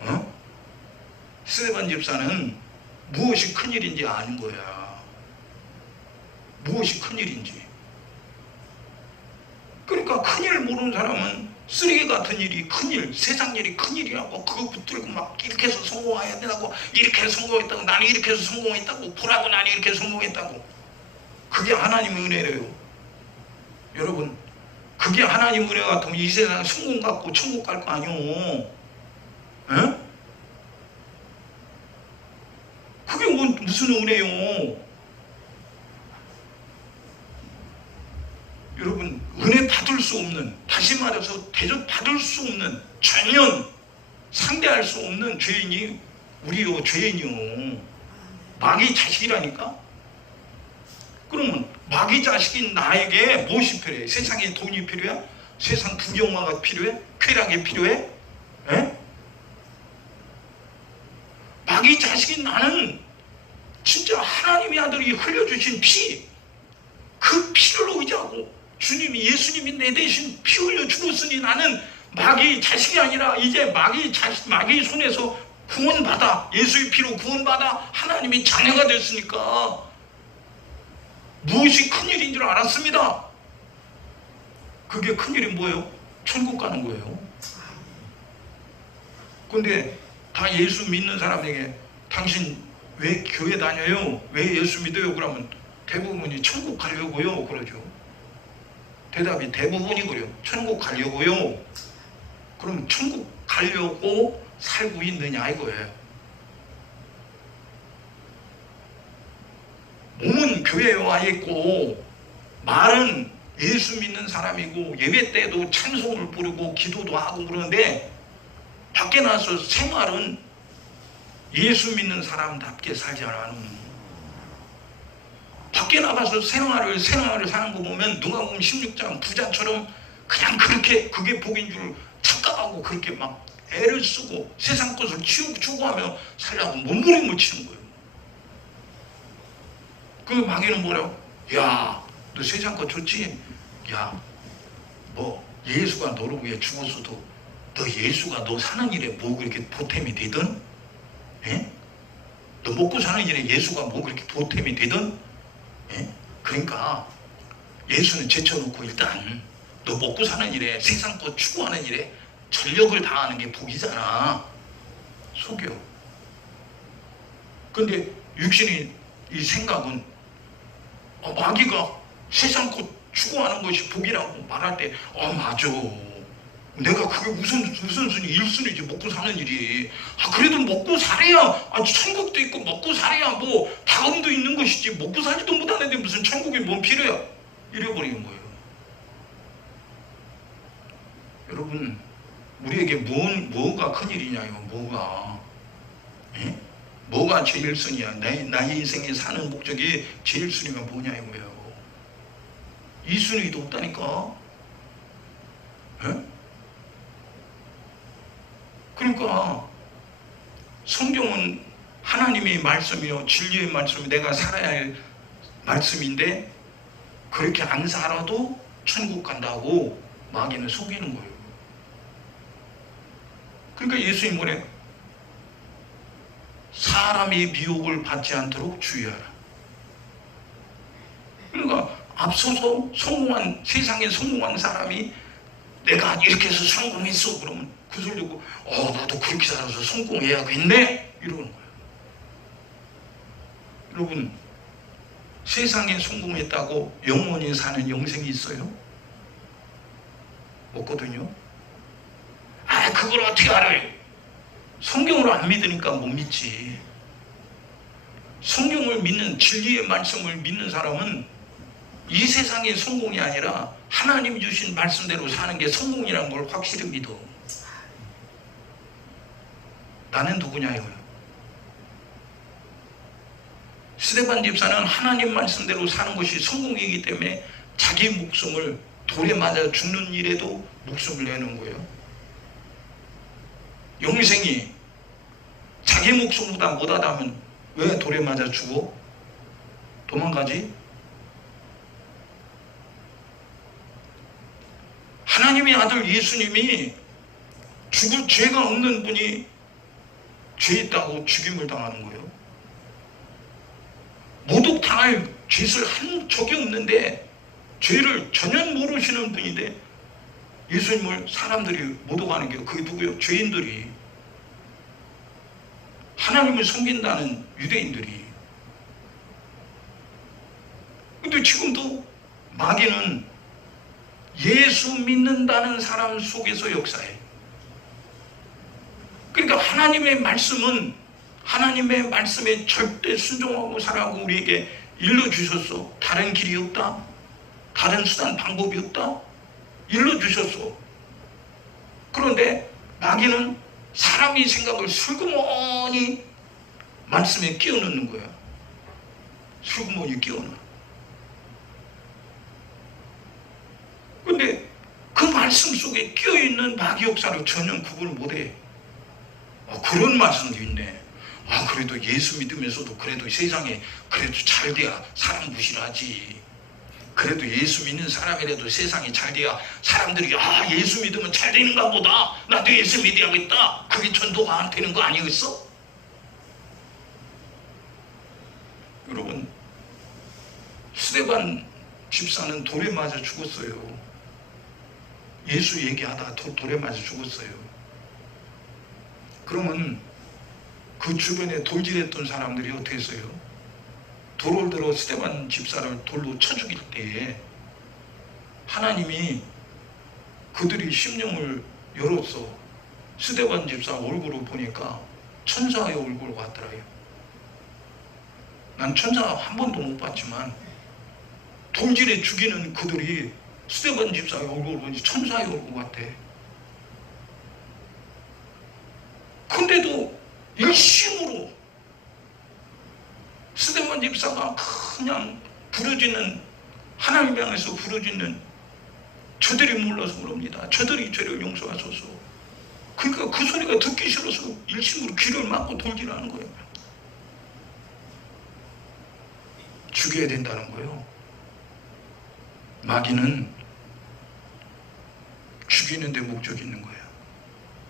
어? 스데반 집사는 무엇이 큰일인지 아는 거야. 무엇이 큰일인지. 그러니까 큰일을 모르는 사람은 쓰레기 같은 일이 큰일, 세상 일이 큰일이라고 그거 붙들고 막 이렇게 해서 성공해야 된다고, 이렇게 해서 성공했다고, 나는 이렇게 해서 성공했다고, 보라고 나는 이렇게 성공했다고. 그게 하나님의 은혜래요. 여러분, 그게 하나님의 은혜 같으면 이 세상 성공 갖고 천국 갈 거 아니오. 에? 그게 무슨 은혜요? 여러분, 은혜 받을 수 없는, 다시 말해서 대접받을 수 없는, 전혀 상대할 수 없는 죄인이 우리요, 죄인이요. 마귀 자식이라니까? 그러면 마귀 자식인 나에게 무엇이 필요해? 세상에 돈이 필요해? 세상 부귀영화가 필요해? 쾌락이 필요해? 에? 마귀 자식인 나는 진짜 하나님의 아들이 흘려주신 피, 그 피를 의지하고 주님이, 예수님이 내 대신 피 흘려 죽었으니 나는 마귀 자식이 아니라 이제 마귀 손에서 구원받아, 예수의 피로 구원받아 하나님의 자녀가 됐으니까 무엇이 큰일인 줄 알았습니다. 그게 큰일이 뭐예요? 천국 가는 거예요. 근데 다 예수 믿는 사람에게 당신 왜 교회 다녀요? 왜 예수 믿어요? 그러면 대부분이 천국 가려고요 그러죠. 대답이 대부분이 그래요. 천국 가려고요. 그럼 천국 가려고 살고 있느냐 이거예요. 몸은 교회에 와 있고 말은 예수 믿는 사람이고 예배 때도 찬송을 부르고 기도도 하고 그러는데 밖에 나서 생활은 예수 믿는 사람답게 살지 않아요. 밖에 나가서 생활을 사는 거 보면 누가 보면 16장 부자처럼 그냥 그렇게 그게 복인 줄 착각하고 그렇게 막 애를 쓰고 세상 것을 추구하며 살려고 몸부림을 치는 거예요. 그 마귀는 뭐라고? 야, 너 세상 거 좋지? 야, 뭐 예수가 너를 위해 죽었어도 너 예수가 너 사는 일에 뭐 그렇게 보탬이 되든? 예? 너 먹고 사는 일에 예수가 뭐 그렇게 보탬이 되든? 예? 그러니까 예수는 제쳐놓고 일단 너 먹고 사는 일에, 세상 거 추구하는 일에 전력을 다하는 게 복이잖아. 속여. 근데 육신의 이 생각은 마귀가 세상 거 추구하는 것이 복이라고 말할 때 맞아. 내가 그게 우선순위 1순위지, 먹고 사는 일이. 그래도 먹고 살아야 천국도 있고 먹고 살아야 뭐 다음도 있는 것이지, 먹고 살지도 못하는데 무슨 천국이 뭔 필요야. 이래버리는 거예요. 여러분, 우리에게 뭐가 큰일이냐요. 뭐가. 예? 뭐가 제일 순위야. 나의 인생에 사는 목적이 제일 순위가 뭐냐고요. 2순위도 없다니까. 예? 그러니까 성경은 하나님의 말씀이요, 진리의 말씀이 내가 살아야 할 말씀인데 그렇게 안 살아도 천국 간다고 마귀는 속이는 거예요. 그러니까 예수님 뭐래? 사람의 미혹을 받지 않도록 주의하라. 그러니까 앞서서 세상에 성공한 사람이 내가 이렇게 해서 성공했어 그러면 그 소리 듣고 나도 그렇게 살아서 성공해야겠네 이러는 거예요. 여러분, 세상에 성공했다고 영원히 사는 영생이 있어요? 없거든요. 그걸 어떻게 알아요? 성경을 안 믿으니까 못 믿지. 성경을 믿는, 진리의 말씀을 믿는 사람은 이 세상의 성공이 아니라 하나님 주신 말씀대로 사는 게 성공이라는 걸 확실히 믿어. 나는 누구냐 이거예요. 스데반 집사는 하나님 말씀대로 사는 것이 성공이기 때문에 자기 목숨을 돌에 맞아 죽는 일에도 목숨을 내는 거예요. 영생이 자기 목숨보다 못하다면 왜 돌에 맞아 죽어? 도망가지? 하나님의 아들 예수님이 죽을 죄가 없는 분이 죄 있다고 죽임을 당하는 거예요. 모독 당할 짓을 한 적이 없는데 죄를 전혀 모르시는 분인데 예수님을 사람들이 모독하는 게 그게 누구예요? 죄인들이. 하나님을 섬긴다는 유대인들이. 근데 지금도 마귀는 예수 믿는다는 사람 속에서 역사해. 그러니까 하나님의 말씀은, 하나님의 말씀에 절대 순종하고 살아가고 우리에게 일러주셨어. 다른 길이 없다. 다른 수단 방법이 없다. 일러주셨어. 그런데 마귀는 사람의 생각을 슬그머니 말씀에 끼워 넣는 거야. 슬그머니 끼워 넣어. 근데 그 말씀 속에 끼어있는 마귀 역사를 전혀 구분을 못해. 그런 말씀도 있네. 그래도 예수 믿으면서도 그래도 세상에 그래도 잘 돼야 사람 무시하지. 그래도 예수 믿는 사람이라도 세상이 잘 돼야 사람들이 예수 믿으면 잘 되는가 보다. 나도 예수 믿어야겠다. 그게 전도가 안 되는 거 아니겠어? 여러분, 스데반 집사는 돌에 맞아 죽었어요. 예수 얘기하다가 돌에 맞아 죽었어요. 그러면 그 주변에 돌질했던 사람들이 어떻게 했어요? 돌을 들어 스데반 집사를 돌로 쳐 죽일 때에 하나님이 그들이 심령을 열어서 스데반 집사 얼굴을 보니까 천사의 얼굴 같더라요. 난 천사 한 번도 못 봤지만 돌질에 죽이는 그들이 스데반 집사의 얼굴을 보니 천사의 얼굴 같아. 근데도 일심으로 스데반 집사가 그냥 부르짖는, 하나님 향해서 부르짖는, 저들이 몰라서 그럽니다. 저들이 죄를 용서하소서. 그러니까 그 소리가 듣기 싫어서 일심으로 귀를 막고 돌질하는 거예요. 죽여야 된다는 거예요. 마귀는 죽이는 데 목적이 있는 거예요.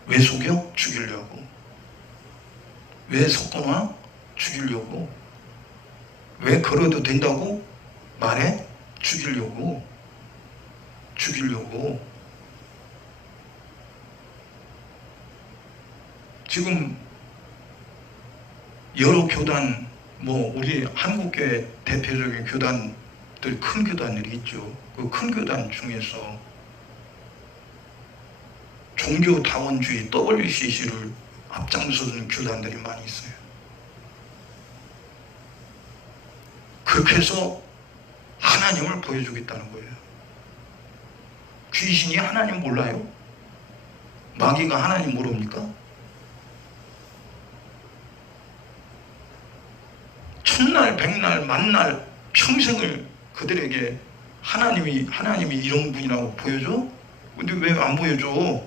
왜 속여? 죽이려고. 왜 섞어놔? 죽이려고. 왜 걸어도 된다고 말해? 죽이려고. 죽이려고. 지금 여러 교단, 우리 한국교회 대표적인 교단들, 큰 교단들이 있죠. 그 큰 교단 중에서 종교다원주의 WCC를 앞장서는 교단들이 많이 있어요. 그렇게 해서 하나님을 보여주겠다는 거예요. 귀신이 하나님 몰라요? 마귀가 하나님 모릅니까? 천날, 백날, 만날, 평생을 그들에게 하나님이 이런 분이라고 보여줘? 근데 왜 안 보여줘?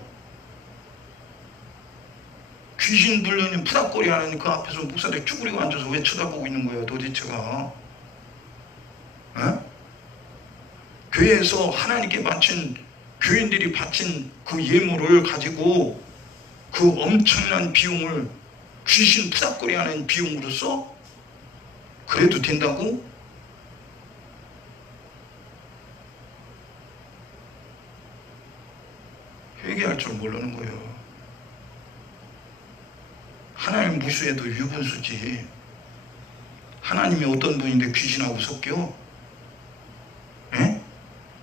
귀신 들려는 푸닥거리 하는 그 앞에서 목사들이 쭈그리고 앉아서 왜 쳐다보고 있는 거예요, 도대체가? 교회에서 하나님께 바친, 교인들이 바친 그 예물을 가지고 그 엄청난 비용을 귀신 푸닥거리 하는 비용으로 써? 그래도 된다고? 회개할 줄 모르는 거예요. 하나님 무수해도 유분수지. 하나님이 어떤 분인데 귀신하고 섞여? 에?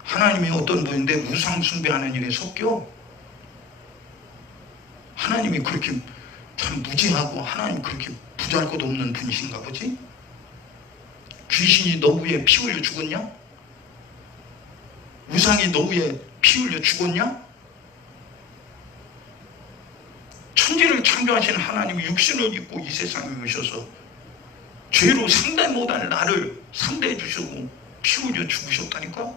하나님이 어떤 분인데 우상 숭배하는 일에 섞여? 하나님이 그렇게 참 무지하고 하나님 그렇게 부잘것없는 분이신가 보지? 귀신이 너 위에 피 흘려 죽었냐? 우상이 너 위에 피 흘려 죽었냐? 천지를 창조하신 하나님이 육신을 입고 이 세상에 오셔서 죄로 상대 못할 나를 상대해 주시고 피 흘려 죽으셨다니까?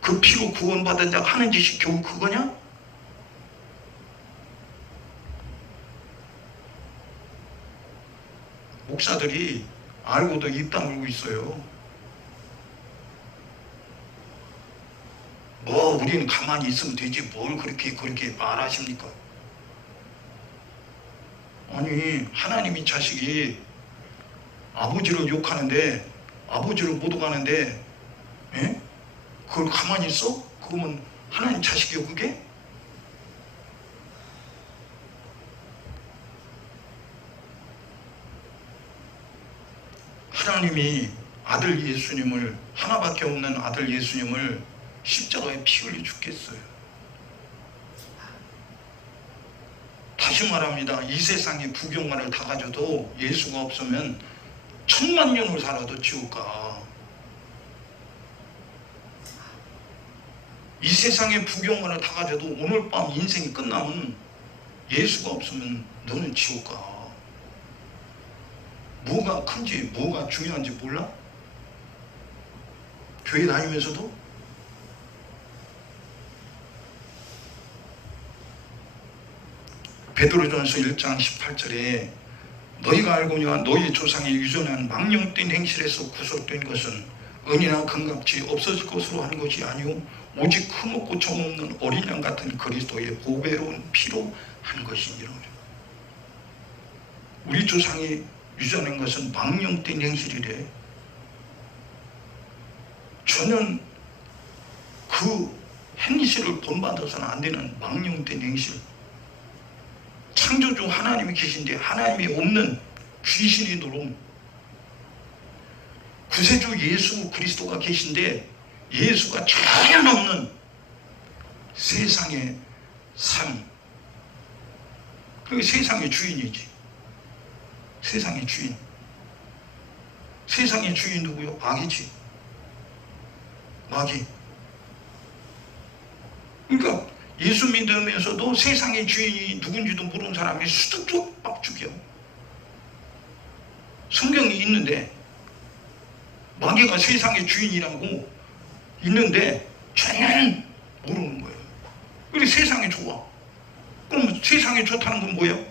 그 피로 구원받은 자가 하는 짓이 겨우 그거냐? 목사들이 알고도 입 다물고 있어요. 우리는 가만히 있으면 되지 뭘 그렇게 말하십니까? 아니, 하나님이 자식이 아버지를 욕하는데, 아버지를 못 오가는데, 그걸 가만히 있어? 그러면 하나님 자식이요, 그게? 하나님이 아들 예수님을, 하나밖에 없는 아들 예수님을 십자가에 피 흘려 죽겠어요. 다시 말합니다. 이 세상에 부경만을 다 가져도 예수가 없으면 1000만년을 살아도 지옥 가. 이 세상에 부경만을 다 가져도 오늘 밤 인생이 끝나면 예수가 없으면 너는 지옥 가. 뭐가 큰지 뭐가 중요한지 몰라? 교회 다니면서도? 베드로전서 1장 18절에 너희가 알거니와 너희 조상이 유전한 망령된 행실에서 구속된 것은 은이나 금값이 없어질 것으로 한 것이 아니오 오직 흠없고 점없는 어린 양 같은 그리스도의 보배로운 피로 한 것이니라. 우리 조상이 유전한 것은 망령된 행실이래. 전혀 그 행실을 본받아서는 안 되는 망령된 행실. 창조주 하나님이 계신데 하나님이 없는 귀신이 노름. 구세주 예수 그리스도가 계신데 예수가 전혀 없는 세상의 삶. 그게 세상의 주인이지. 세상의 주인. 세상의 주인 누구요? 마귀지. 마귀. 그러니까 예수 믿으면서도 세상의 주인이 누군지도 모르는 사람이 수두룩 막 죽여. 성경이 있는데 마귀가 세상의 주인이라고 있는데 전혀 모르는 거예요. 그래 세상이 좋아. 그럼 세상이 좋다는 건 뭐예요?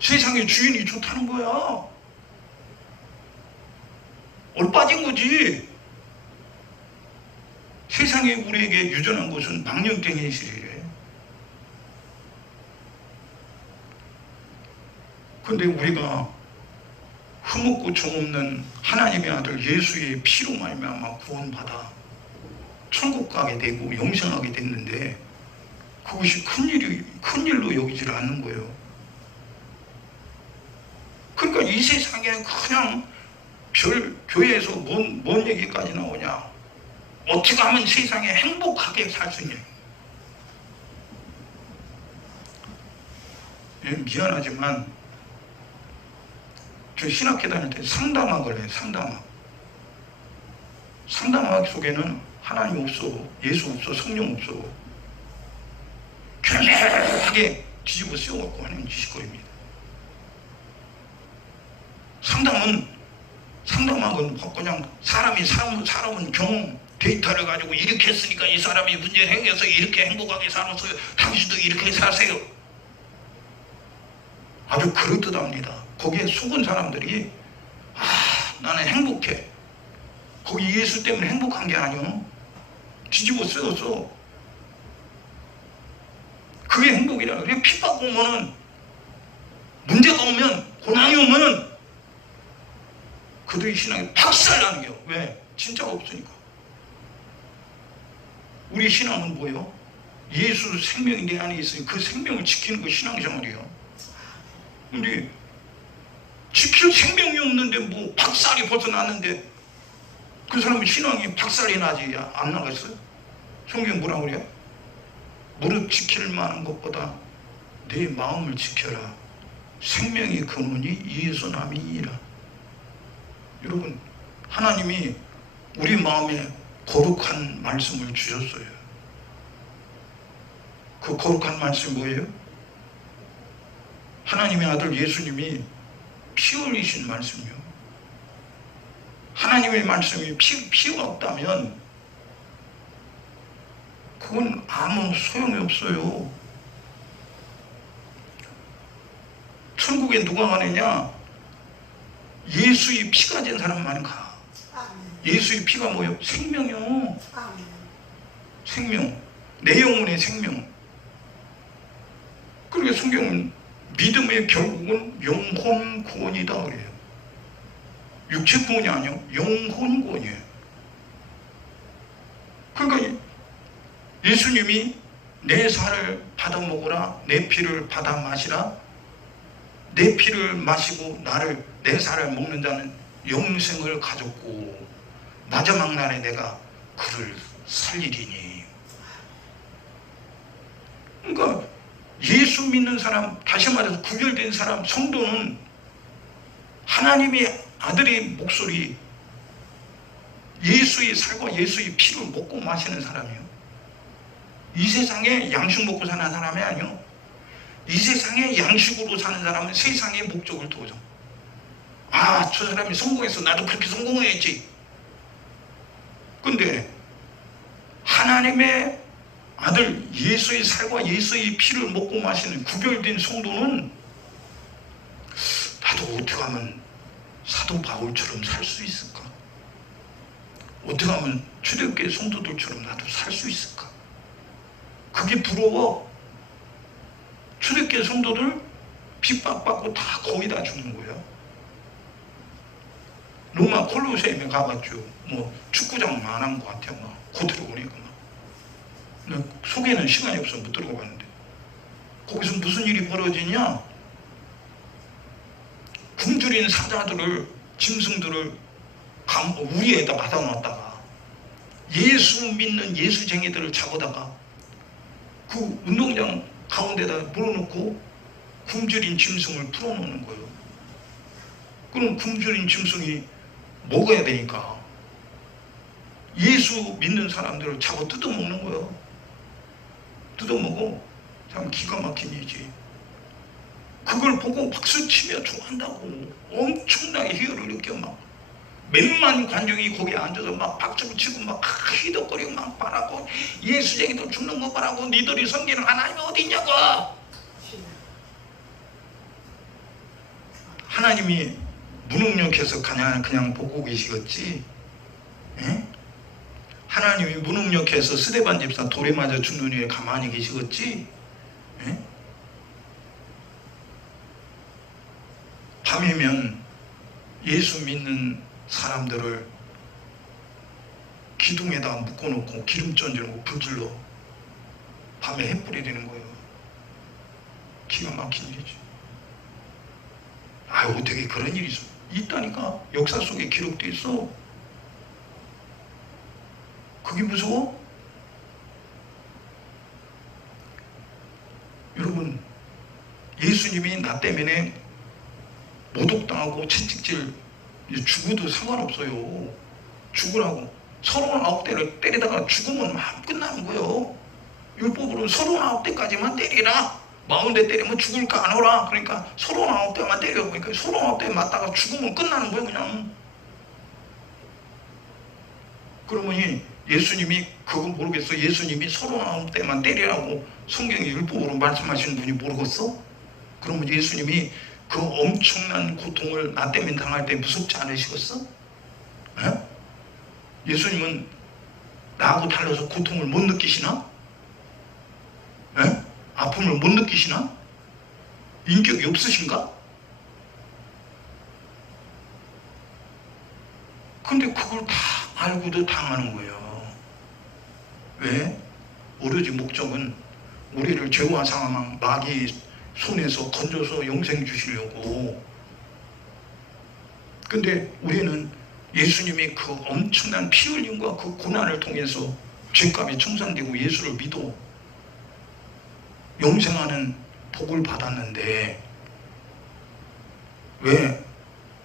세상의 주인이 좋다는 거야. 얼빠진 거지. 세상에 우리에게 유전한 것은 망령된 실이래. 근데 우리가 흠없고 정없는 하나님의 아들 예수의 피로 말미암아 구원받아 천국 가게 되고 영생하게 됐는데 그것이 큰일로 여기질 않는 거예요. 그러니까 이 세상에 그냥 교회에서 뭔 얘기까지 나오냐, 어떻게 하면 세상에 행복하게 살 수 있냐. 미안하지만 저 신학교 다닐 때 상담학을 해요. 상담학 속에는 하나님 없어, 예수 없어, 성령 없어. 교묘하게 뒤집어 씌워갖고 하는 짓거리입니다. 상담학은 그냥 사람은 경험, 데이터를 가지고 이렇게 했으니까 이 사람이 문제 해결해서 이렇게 행복하게 살았어요. 당신도 이렇게 사세요. 아주 그럴듯합니다. 거기에 속은 사람들이 나는 행복해. 거기 예수 때문에 행복한 게 아니오. 뒤집어 쓰였어. 그게 행복이라 그래. 핍박 오면은, 문제가 오면, 고난이 오면은 그들의 신앙이 박살나는 거예요. 왜? 진짜가 없으니까. 우리 신앙은 뭐예요? 예수 생명이 내 안에 있으니 그 생명을 지키는 거 신앙생활이에요. 근데 지킬 생명이 없는데 뭐 박살이 벗어났는데 그 사람은 신앙이 박살이 나지 안 나갔어요? 성경 뭐라고 그래요? 무릇 지킬 만한 것보다 내 마음을 지켜라. 생명의 근원이 예수남이니라. 여러분, 하나님이 우리 마음에 거룩한 말씀을 주셨어요. 그 거룩한 말씀이 뭐예요? 하나님의 아들 예수님이 피 흘리신 말씀이요. 하나님의 말씀이 피가 없다면 그건 아무 소용이 없어요. 천국에 누가 가느냐? 예수의 피가 된 사람만 가. 예수의 피가 뭐예요? 생명이요. 생명. 내 영혼의 생명. 그러니까 성경은 믿음의 결국은 영혼 구원이다 그래요. 육체 구원이 아니요, 영혼 구원이에요. 그러니까 예수님이 내 살을 받아 먹으라, 내 피를 받아 마시라. 내 피를 마시고 내 살을 먹는 자는 영생을 가졌고 마지막 날에 내가 그를 살리리니. 그러니까 예수 믿는 사람, 다시 말해서 구별된 사람, 성도는 하나님의 아들의 목소리, 예수의 살과 예수의 피를 먹고 마시는 사람이에요. 이 세상에 양식 먹고 사는 사람이 아니요. 이 세상에 양식으로 사는 사람은 세상의 목적을 두어져. 저 사람이 성공했어. 나도 그렇게 성공해야지. 근데 하나님의 아들 예수의 살과 예수의 피를 먹고 마시는 구별된 성도는 나도 어떻게 하면 사도 바울처럼 살 수 있을까? 어떻게 하면 초대교회 성도들처럼 나도 살 수 있을까? 그게 부러워. 초대교회 성도들 핍박받고 다 거의 다 죽는 거예요. 로마 콜로세움에 가봤죠. 뭐 축구장 만한 것 같아요. 곧 들어오니까 속에는 시간이 없어서 못 들어가봤는데 거기서 무슨 일이 벌어지냐? 굶주린 사자들을, 짐승들을 우리에다 받아놨다가 예수 믿는 예수쟁이들을 잡아다가 그 운동장 가운데다 물어놓고 굶주린 짐승을 풀어놓는 거예요. 그럼 굶주린 짐승이 먹어야 되니까 예수 믿는 사람들을 잡아 뜯어먹는 거예요. 뜯어먹어. 참 기가 막힌 일이지. 그걸 보고 박수치며 좋아한다고 엄청나게 희열을 느껴. 막 몇만 관중이 거기에 앉아서 막 박수를 치고 막 희덕거리고 막 바라고, 예수쟁이들 죽는 거 바라고, 니들이 섬기는 하나님이 어디 있냐고. 하나님이 무능력해서 그냥 보고 계시겠지. 에? 하나님이 무능력해서 스데반 집사 돌에 맞아 죽는 일에 가만히 계시겠지? 예? 밤이면 예수 믿는 사람들을 기둥에다 묶어놓고 기름 던지고 불질러 밤에 햇불이 되는 거예요. 기가 막힌 일이지. 아, 어떻게 그런 일이 있다니까. 역사 속에 기록돼 있어. 그게 무서워? 여러분, 예수님이 나 때문에 모독당하고 채찍질 죽어도 상관없어요. 죽으라고 39대를 때리다가 죽으면 막 끝나는 거예요. 율법으로 39대까지만 때리라. 40대 때리면 죽을까 안 오라. 그러니까 39대만 때려. 그러니까 39대 맞다가 죽으면 끝나는 거예요, 그냥. 그러면 예수님이 그거 모르겠어? 예수님이 39대만 때리라고 성경의 율법으로 말씀하시는 분이 모르겠어? 그러면 예수님이 그 엄청난 고통을 나 때문에 당할 때 무섭지 않으시겠어? 에? 예수님은 나하고 달라서 고통을 못 느끼시나? 에? 아픔을 못 느끼시나? 인격이 없으신가? 근데 그걸 다 알고도 당하는 거예요. 왜? 오로지 목적은 우리를 죄와 사망 마귀 손에서 건져서 영생 주시려고. 근데 우리는 예수님이 그 엄청난 피 흘림과 그 고난을 통해서 죄값이 청산되고 예수를 믿어 영생하는 복을 받았는데 왜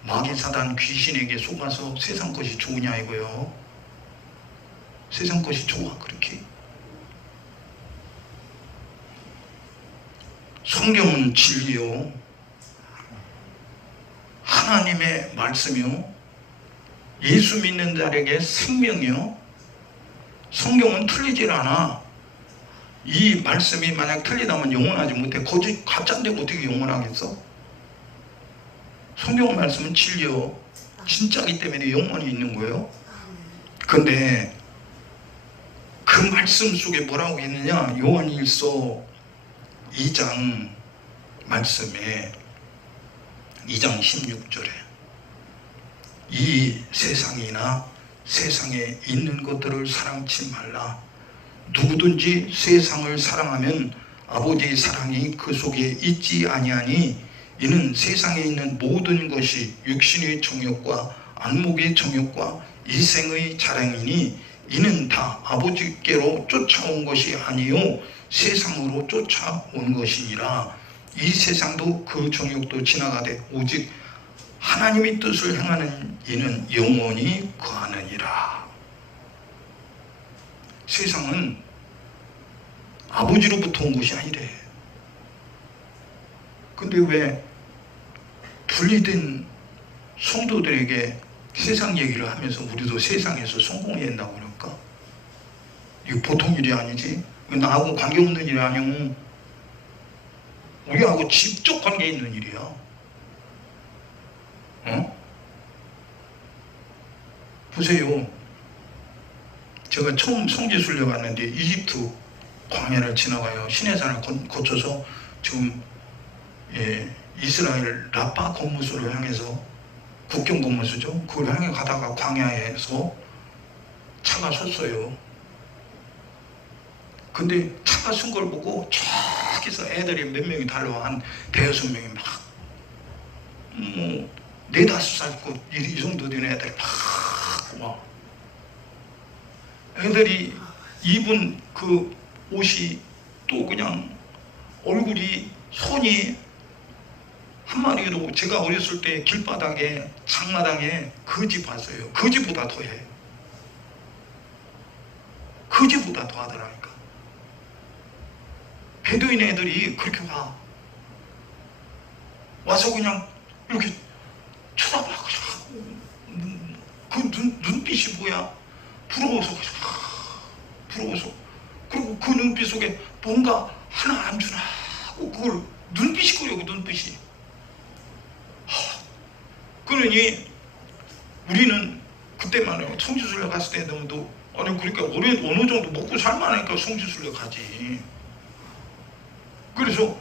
마귀 사단 귀신에게 속아서 세상 것이 좋으냐 이거요. 세상 것이 좋아 그렇게. 성경은 진리요, 하나님의 말씀이요, 예수 믿는 자에게 생명이요. 성경은 틀리질 않아. 이 말씀이 만약 틀리다면 영원하지 못해. 거짓 가짜인데 어떻게 영원하겠어? 성경 말씀은 진리요, 진짜이기 때문에 영원히 있는 거예요. 근데 그 말씀 속에 뭐라고 있느냐? 요한일서 2장 말씀에 2장 16절에 이 세상이나 세상에 있는 것들을 사랑치 말라. 누구든지 세상을 사랑하면 아버지의 사랑이 그 속에 있지 아니하니 이는 세상에 있는 모든 것이 육신의 정욕과 안목의 정욕과 이생의 자랑이니 이는 다 아버지께로 쫓아온 것이 아니요 세상으로 쫓아온 것이니라. 이 세상도 그 정욕도 지나가되 오직 하나님의 뜻을 행하는 이는 영원히 거하느니라. 세상은 아버지로부터 온 것이 아니래. 근데 왜 분리된 성도들에게 세상 얘기를 하면서 우리도 세상에서 성공해야 한다고 그럴까? 이거 보통 일이 아니지. 나하고 관계없는 일이 아니고 우리하고 직접 관계 있는 일이야. 어? 보세요. 제가 처음 성지순례 갔는데 이집트 광야를 지나가요. 시내산을 거쳐서 지금 이스라엘 라파 건무수를 향해서, 국경 건무수죠. 그걸 향해 가다가 광야에서 차가 섰어요. 근데 차가 쓴 걸 보고 저기서 애들이 몇 명이 달려와. 한 대여섯 명이 막 네다섯 살 이 정도 되는 애들이 막 와. 애들이 입은 그 옷이 또 그냥 얼굴이 손이 한 마리도, 제가 어렸을 때 길바닥에 장마당에 거지 봤어요. 거지보다 더해. 거지보다 더 하더라니까. 베두인 애들이 그렇게 와서 그냥 이렇게 쳐다봐. 그 눈빛이 뭐야? 부러워서. 그리고 그 눈빛 속에 뭔가 하나 안 주나 하고 그걸 눈빛이 그려고, 눈빛이. 그러니 우리는 그때만 성지순례 갔을 때 너무도 아니 그러니까 어느 정도 먹고 살만하니까 성지순례 가지. 그래서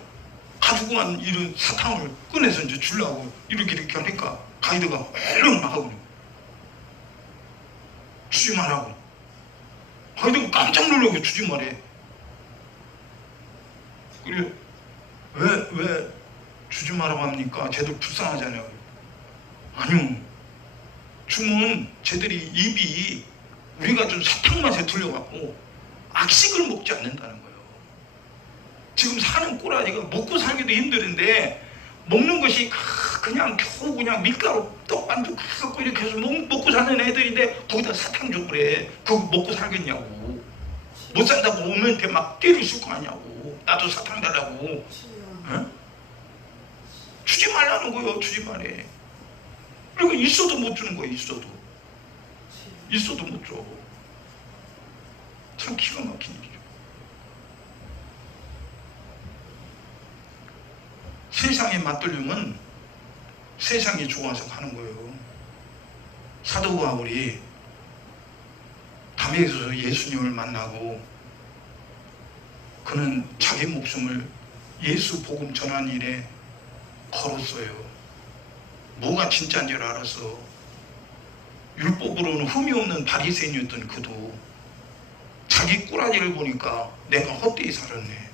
가지고 간 이런 사탕을 꺼내서 이제 주려고 이렇게 하니까 가이드가 얼른 막하고 주지 말라고. 가이드가 깜짝 놀라고 주지 말해. 그래 왜 주지 말라고 합니까? 쟤들 불쌍하잖아요. 아니요, 주면 쟤들이 입이 우리가 좀 사탕 맛에 들려갖고 악식을 먹지 않는다는 거예요. 지금 사는 꼬라지가 먹고 살기도 힘들은데 먹는 것이 그냥 겨우 그냥 밀가루 떡반죽 갖고 이렇게 해서 먹고 사는 애들인데 거기다 사탕 줘 그래. 그거 먹고 살겠냐고. 못 산다고 오면한테 막 때리실 거 아니냐고. 나도 사탕 달라고. 어? 주지 말라는 거예요. 주지 말해. 그리고 있어도 못 주는 거예요. 있어도 못 줘. 참 기가 막힌 일이죠. 세상에 맞들려면 세상이 좋아서 가는 거예요. 사도 바울이 담에서 예수님을 만나고 그는 자기 목숨을 예수 복음 전한 일에 걸었어요. 뭐가 진짜인 줄 알았어. 율법으로는 흠이 없는 바리새인이었던 그도 자기 꼬라지를 보니까 내가 헛되이 살았네.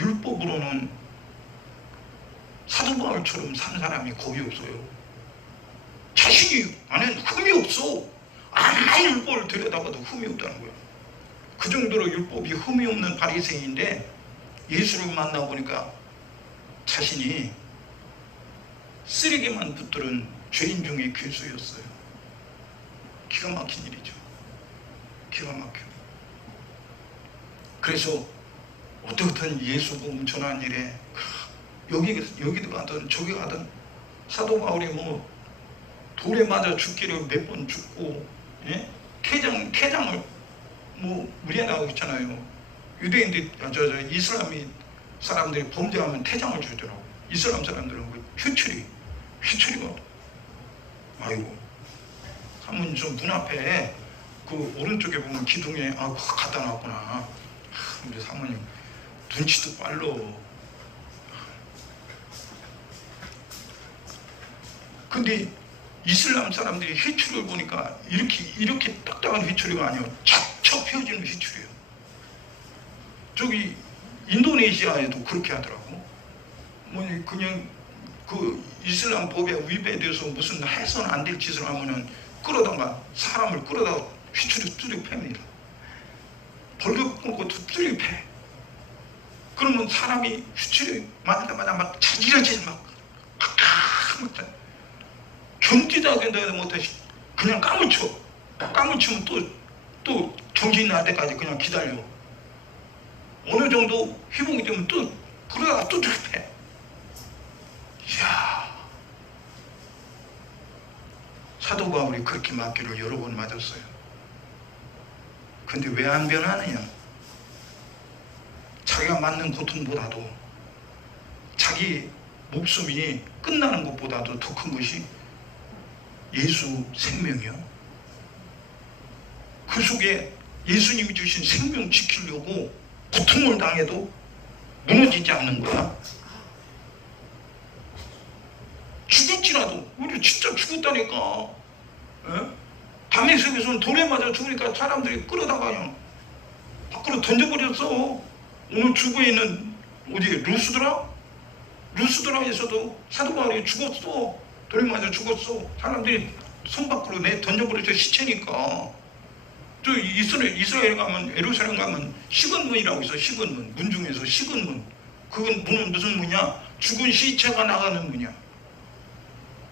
율법으로는 사도 바울처럼 산 사람이 거의 없어요. 자신이 안에는 흠이 없어. 아무리 율법을 들여다봐도 흠이 없다는 거예요. 그 정도로 율법이 흠이 없는 바리새인인데 예수를 만나보니까 자신이 쓰레기만 붙들은 죄인 중에 괴수였어요. 기가 막힌 일이죠. 기가 막혀. 그래서 어떻든 예수 복음 전하는 일에 여기도 가든 저기 가든 사도 바울이 뭐 돌에 맞아 죽기를 몇 번 죽고, 예? 태장을 뭐 무리하고 있잖아요. 유대인들 이슬람이 사람들이 범죄하면 태장을 주더라고. 이슬람 사람들은 그 휘철이가 아이고 한번 좀 문 앞에 그 오른쪽에 보면 기둥에 갖다 놨구나. 우리 사모님 눈치도 빨라. 근데 이슬람 사람들이 휘추를 보니까 이렇게 딱딱한 휘추리가 아니에요. 척척 펴지는 휘추리예요. 저기 인도네시아에도 그렇게 하더라고. 뭐 그냥 그 이슬람 법에 위배돼서 무슨 해서는 안 될 짓을 하면은 사람을 끌어다가 휘추리 뚜리 팹니다. 벌금 끊고 뚜리 패. 그러면 사람이 휘추리 맞자마자 막 자지러지지 막 견디다 못해 그냥 까물치면 또 정신이 날 때까지 그냥 기다려. 어느 정도 회복이 되면 또 그러다가 또 패. 이야, 사도 바울이 그렇게 맞기를 여러 번 맞았어요. 근데 왜 안 변하느냐? 자기가 맞는 고통보다도 자기 목숨이 끝나는 것보다도 더 큰 것이 예수 생명이요. 그 속에 예수님이 주신 생명 지키려고 고통을 당해도 무너지지 않는 거야. 죽을지라도 우리 진짜 죽었다니까. 다메섹에서는 돌에 맞아 죽으니까 사람들이 끌어다가 그냥 밖으로 던져버렸어. 오늘 주부에 있는 어디 루스드라에서도 사도 바울이 죽었어. 돌에 맞아 죽었어. 사람들이 손 밖으로 던져버려서 시체니까. 저 이스라엘 가면, 예루살렘 가면 식은문이라고 있어. 식은문. 문 중에서 식은문. 그건 문은 무슨 문이야? 죽은 시체가 나가는 문이야.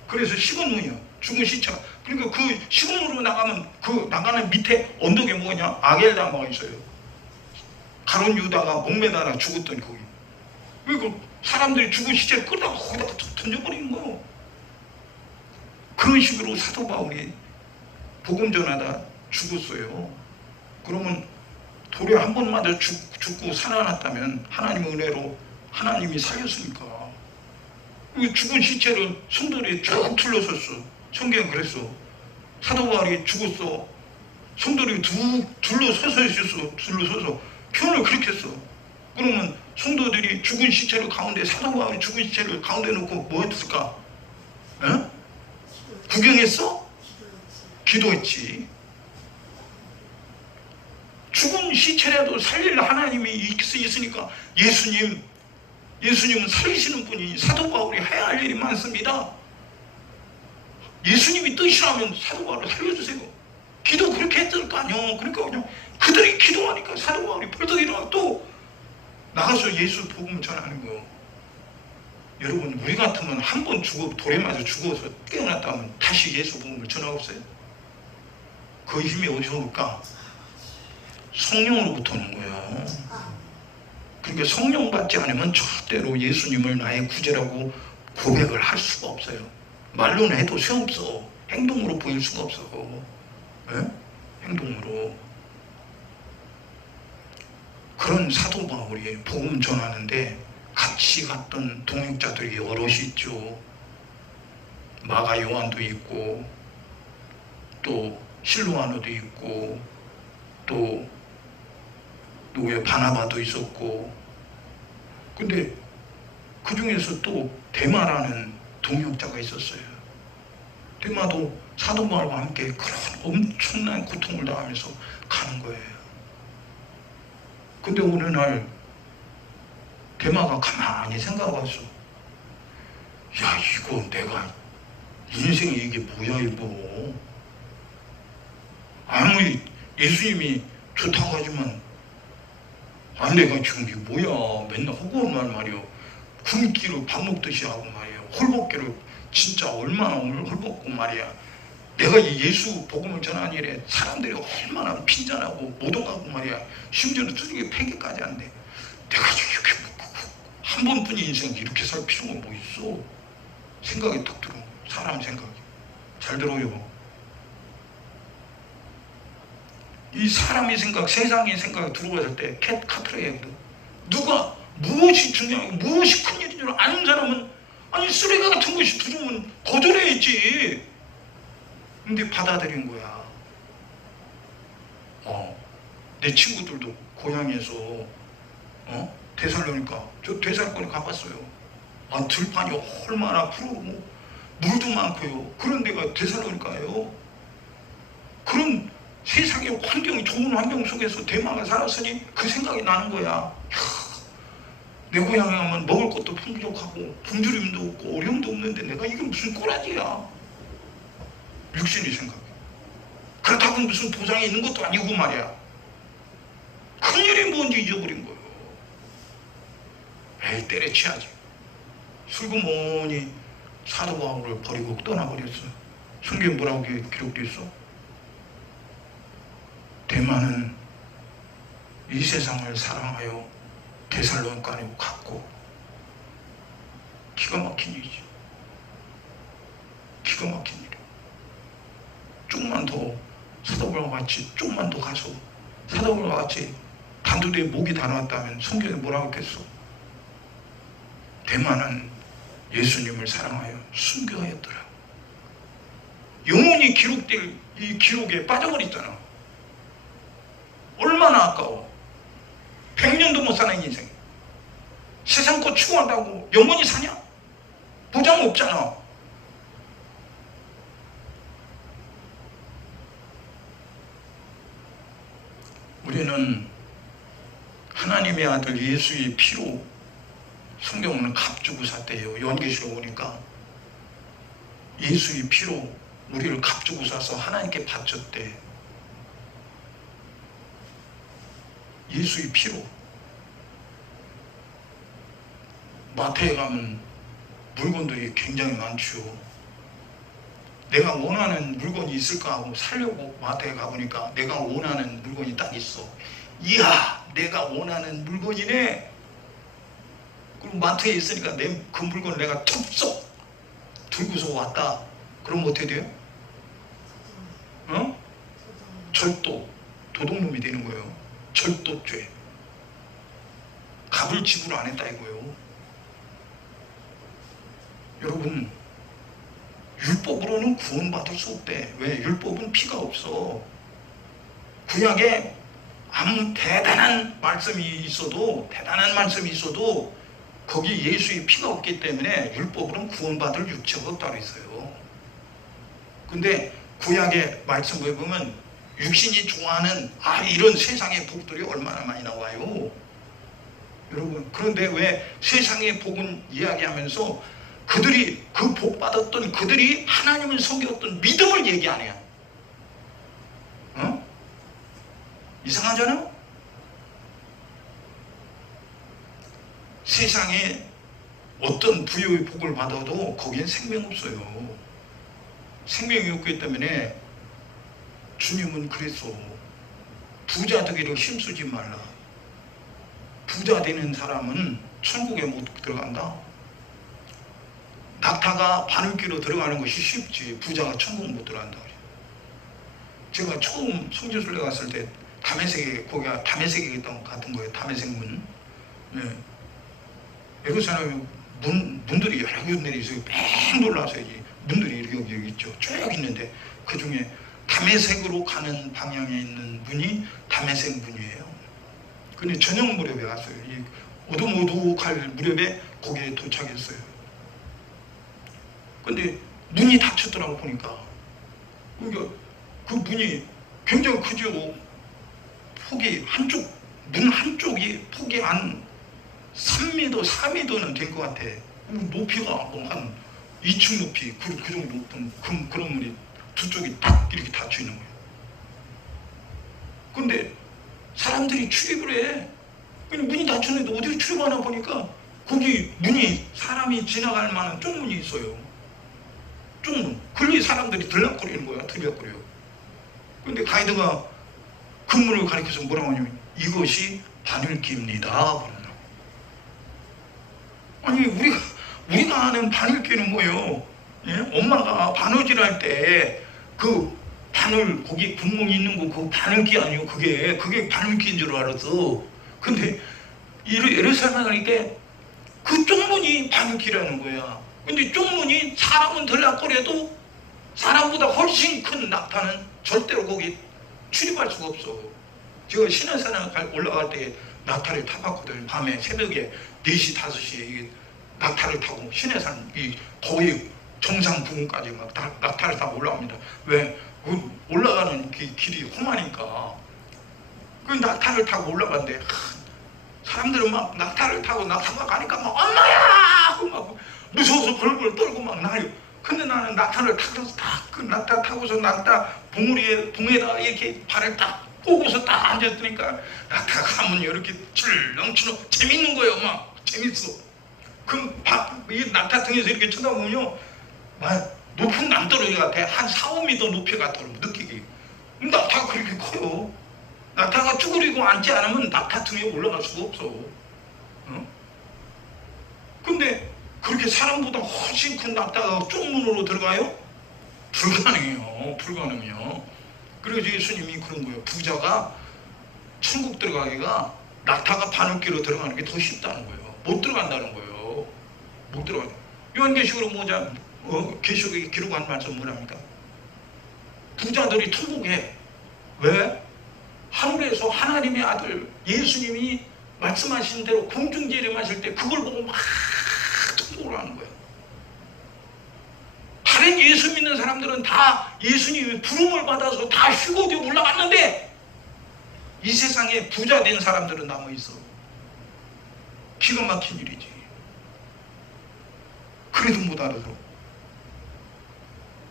그래서 식은문이야. 죽은 시체가. 그러니까 그 식은문으로 나가면 그 나가는 밑에 언덕에 뭐냐? 아겔다마가 있어요. 가룟 유다가 목매다가 죽었던 거기. 그리고 사람들이 죽은 시체를 끌다가 거기다가 던져버리는 거예요. 그런 식으로 사도 바울이 복음 전하다 죽었어요. 그러면 돌에 한 번 맞아 죽고 살아났다면 하나님의 은혜로 하나님이 살렸으니까 그 죽은 시체를 성도들이 쭉 둘러섰어. 성경은 그랬어. 사도 바울이 죽었어. 성도들이 둘러서서 있었어. 둘러서서 표현을 그렇게 했어. 그러면 성도들이 죽은 시체를 가운데, 사도 바울이 죽은 시체를 가운데 놓고 뭐 했을까? 에? 구경했어? 기도했지. 죽은 시체라도 살릴 하나님이 있으니까 예수님은 살리시는 분이, 사도 바울이 해야 할 일이 많습니다. 예수님이 뜻이라면 사도 바울을 살려주세요. 기도 그렇게 했을 거 아니야. 그러니까 그냥 그들이 기도하니까 사도 바울이 벌떡 일어나 또 나가서 예수 복음 전하는 거예요. 여러분, 우리 같으면 한 번 돌에 맞아 죽어서 깨어났다면 다시 예수 복음을 전하겠어요? 그 힘이 어디서 올까? 성령으로부터 오는 거예요. 그러니까 성령 받지 않으면 절대로 예수님을 나의 구주라고 고백을 할 수가 없어요. 말로는 해도 소용없어. 행동으로 보일 수가 없어. 네? 행동으로. 그런 사도 바울이 복음 전하는데 같이 갔던 동역자들이 여럿이 있죠. 마가 요한도 있고, 또 실로아노도 있고, 또 누구야, 바나바도 있었고. 근데 그 중에서 또 데마라는 동역자가 있었어요. 데마도 사도 바울과 함께 그런 엄청난 고통을 당하면서 가는 거예요. 근데 어느 날 데마가 가만히 생각해봤어. 야, 이거 내가 인생이 이게 뭐야 이거. 아무리 예수님이 좋다고 하지만 내가 지금 이게 뭐야. 맨날 허구한 말 말이야. 굶기로 밥 먹듯이 하고 말이야. 홀벗기로 진짜 얼마나 홀벗고 말이야. 내가 이 예수 복음을 전하는 일에 사람들이 얼마나 핀잔하고 모독하고 말이야. 심지어는 두들겨 패기까지 하는데 내가 이렇게 한 번뿐인 인생 이렇게 살 필요가 뭐 있어. 생각이 딱 들어. 사람 생각이. 잘 들어요. 이 사람의 생각, 세상의 생각이 들어왔을 때 카트라이거든. 누가 무엇이 중요하고 무엇이 큰 일인 줄 아는 사람은 아니 쓰레기 같은 것이 들어오면 거절해야지. 근데 받아들인 거야. 내 친구들도 고향에서 데살로니가, 저 데살로니가 가봤어요. 들판이 얼마나 푸르고 물도 많고요. 그런 데가 데살로니가예요. 그런 세상의 환경이 좋은 환경 속에서 대마가 살았으니 그 생각이 나는 거야. 내 고향에 가면 먹을 것도 풍족하고 굶주림도 없고 어려움도 없는데 내가 이게 무슨 꼬라지야. 육신의 생각이. 그렇다고 무슨 보상이 있는 것도 아니고 말이야. 큰일이 뭔지 잊어버린 거예요. 에이, 때려치야지. 슬그머니 사도 바울을 버리고 떠나버렸어. 성경에 뭐라고 기록되어 있어? 데마는 이 세상을 사랑하여 데살로니가로 갔고. 기가 막힌 일이지. 기가 막힌 일이야. 조금만 더 사도 바울과 같이 조금만 더 가서 사도 바울과 같이 단두대에 목이 달아왔다면 성경에 뭐라고 했겠어? 데마는 예수님을 사랑하여 순교하였더라. 영혼이 기록될 이 기록에 빠져버렸잖아. 얼마나 아까워. 100년도 못 사는 인생. 세상 거 추구한다고 영원히 사냐? 보장 없잖아. 우리는 하나님의 아들 예수의 피로, 성경은 값주고 샀대요. 요한계시록 오니까 예수의 피로 우리를 값주고 사서 하나님께 바쳤대. 예수의 피로. 마트에 가면 물건들이 굉장히 많죠. 내가 원하는 물건이 있을까 하고 사려고 마트에 가보니까 내가 원하는 물건이 딱 있어. 이야, 내가 원하는 물건이네. 그럼 마트에 있으니까 그 물건을 내가 툭썩 들고서 왔다. 그럼 어떻게 돼요? 절도, 도둑놈이 되는 거예요. 절도죄. 값을 지불 안 했다 이거예요. 여러분, 율법으로는 구원받을 수 없대. 왜? 율법은 피가 없어. 구약에 아무 대단한 말씀이 있어도 거기 예수의 피가 없기 때문에 율법으로는 구원받을 육체가 없다고 했어요. 근데 구약의 말씀을 보면 육신이 좋아하는 이런 세상의 복들이 얼마나 많이 나와요. 여러분, 그런데 왜 세상의 복은 이야기하면서 그들이 그 복 받았던 그들이 하나님을 섬겼던 믿음을 얘기 안 해요. 이상하잖아? 세상에 어떤 부유의 복을 받아도 거기엔 생명 없어요. 생명이 없기 때문에 주님은 그래서 부자 되기를 힘쓰지 말라. 부자 되는 사람은 천국에 못 들어간다. 낙타가 바늘귀로 들어가는 것이 쉽지 부자가 천국 못 들어간다. 제가 처음 성지순례 갔을 때 다메섹에, 거기가 다메섹에 같은 거예요. 다메섹문. 예. 예루살렘 문들이 여러 군데 있어요. 뺑 돌아서 문들이 이렇게 여기 있죠. 쭉 있는데 그 중에 다메섹으로 가는 방향에 있는 문이 다메섹 문이에요. 근데 저녁 무렵에 갔어요. 이 오독오독할 무렵에 거기에 도착했어요. 근데 문이 닫혔더라고 보니까. 그러니까 그 문이 굉장히 크죠. 폭이 문 한쪽이 폭이 한 3m, 4m는 될 것 같아. 높이가 뭐 한 2층 높이, 그 정도 높은 그런 문이 두 쪽이 딱 이렇게 닫혀 있는 거예요. 근데 사람들이 출입을 해. 문이 닫혔는데 어디로 출입하나 보니까 거기 문이 사람이 지나갈 만한 쪽문이 있어요. 쪽문. 거기 사람들이 들락거리는 거야. 들락거려요. 근데 가이드가 그 문을 가리켜서 뭐라고 하냐면 이것이 바늘귀입니다. 그러더라고. 아니 우리가 아는 바늘귀는 뭐예요? 예? 엄마가 바느질할 때 그 바늘 거기 구멍이 있는 거 그 바늘귀 아니에요? 그게 바늘귀인 줄 알았어. 근데 예루살렘에 가니까 그 쪽문이 바늘귀라는 거야. 근데 쪽문이 사람은 들락거려도 사람보다 훨씬 큰 낙타는 절대로 거기 출입할 수가 없어. 제가 신안산에 올라갈 때 낙타를 타봤거든요. 밤에 새벽에 4시, 5시에 낙타를 타고 신해산 거의 정상 부근까지 막 낙타를 타고 올라갑니다. 왜? 올라가는 길이 험하니까 그 낙타를 타고 올라가는데 사람들은 막 낙타를 타고 낙타가 가니까 막 엄마야 하고 막 무서워서 벌벌 떨고 막 나요. 근데 나는 낙타를 타고서 그 낙타 타고서 낙타 봉에다 이렇게 발을 딱 꼬고서 딱 앉았으니까 낙타가 가면 이렇게 출렁출렁 재밌는 거예요. 막 재밌어. 그럼 이 낙타 등에서 이렇게 쳐다보면요, 막 높은 남떨어지 같아. 한 4-5m 높이 같더라고 느끼기. 낙타가 그렇게 커요. 낙타가 쭈그리고 앉지 않으면 낙타 등에 올라갈 수가 없어. 근데 그렇게 사람보다 훨씬 큰 낙타가 쪽문으로 들어가요? 불가능해요. 그래서 예수님이 그런 거예요. 부자가 천국 들어가기가 낙타가 바늘귀로 들어가는 게 더 쉽다는 거예요. 못 들어간다는 거예요. 못 들어가요. 요한계시록으로 보자. 계시록에 기록한 말씀 뭐랍니까? 부자들이 통곡해. 왜? 하늘에서 하나님의 아들 예수님이 말씀하신 대로 공중재림하실 때 그걸 보고 막 통곡을 하는 거예요. 다른 예수 믿는 사람들은 다 예수님이 부름을 받아서 다 휴거지에 올라갔는데 이 세상에 부자 된 사람들은 남아있어. 기가 막힌 일이지. 그래도 못 알아들어.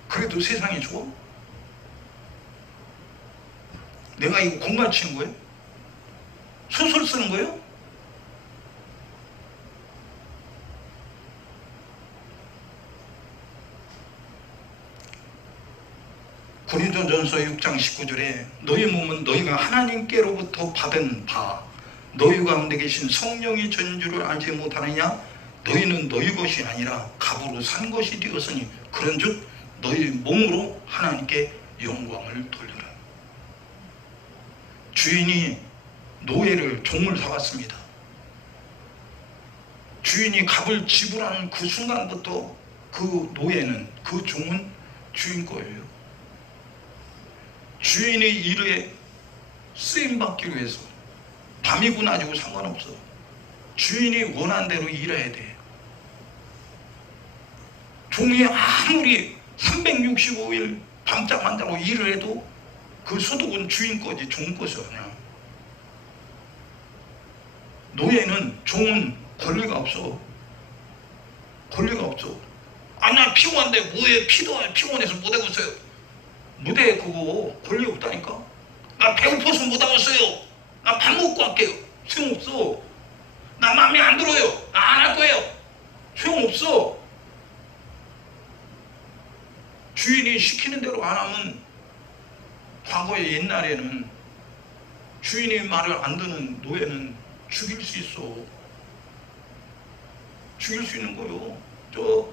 그래도 세상이 좋아? 내가 이거 공갈 치는 거예요? 소설 쓰는 거예요? 고린도전서 6장 19절에 너희 몸은 너희가 하나님께로부터 받은 바 너희 가운데 계신 성령이 전 줄을 알지 못하느냐? 너희는 너희 것이 아니라 값으로 산 것이 되었으니 그런즉 너희 몸으로 하나님께 영광을 돌리라. 주인이 노예를 종을 사왔습니다. 주인이 값을 지불하는 그 순간부터 그 노예는, 그 종은 주인 거예요. 주인의 일에 쓰임받기 위해서 밤이고 낮이고 상관없어. 주인이 원하는 대로 일해야 돼. 종이 아무리 365일 밤잠 안 자고 일을 해도 그 소득은 주인 거지 종 것이 아니야. 노예는, 종은 권리가 없어. 권리가 없어. 아, 나 피곤한데 뭐해? 피곤해서 못 하고 있어요. 못해. 그거 권리 없다니까. 나 배고파서 못 하고 있어요. 나 밥 먹고 할게요. 소용없어. 나 마음에 안 들어요. 나 안 할 거예요. 소용없어. 주인이 시키는 대로 안 하면, 과거에 옛날에는 주인의 말을 안 듣는 노예는 죽일 수 있어. 죽일 수 있는 거요. 저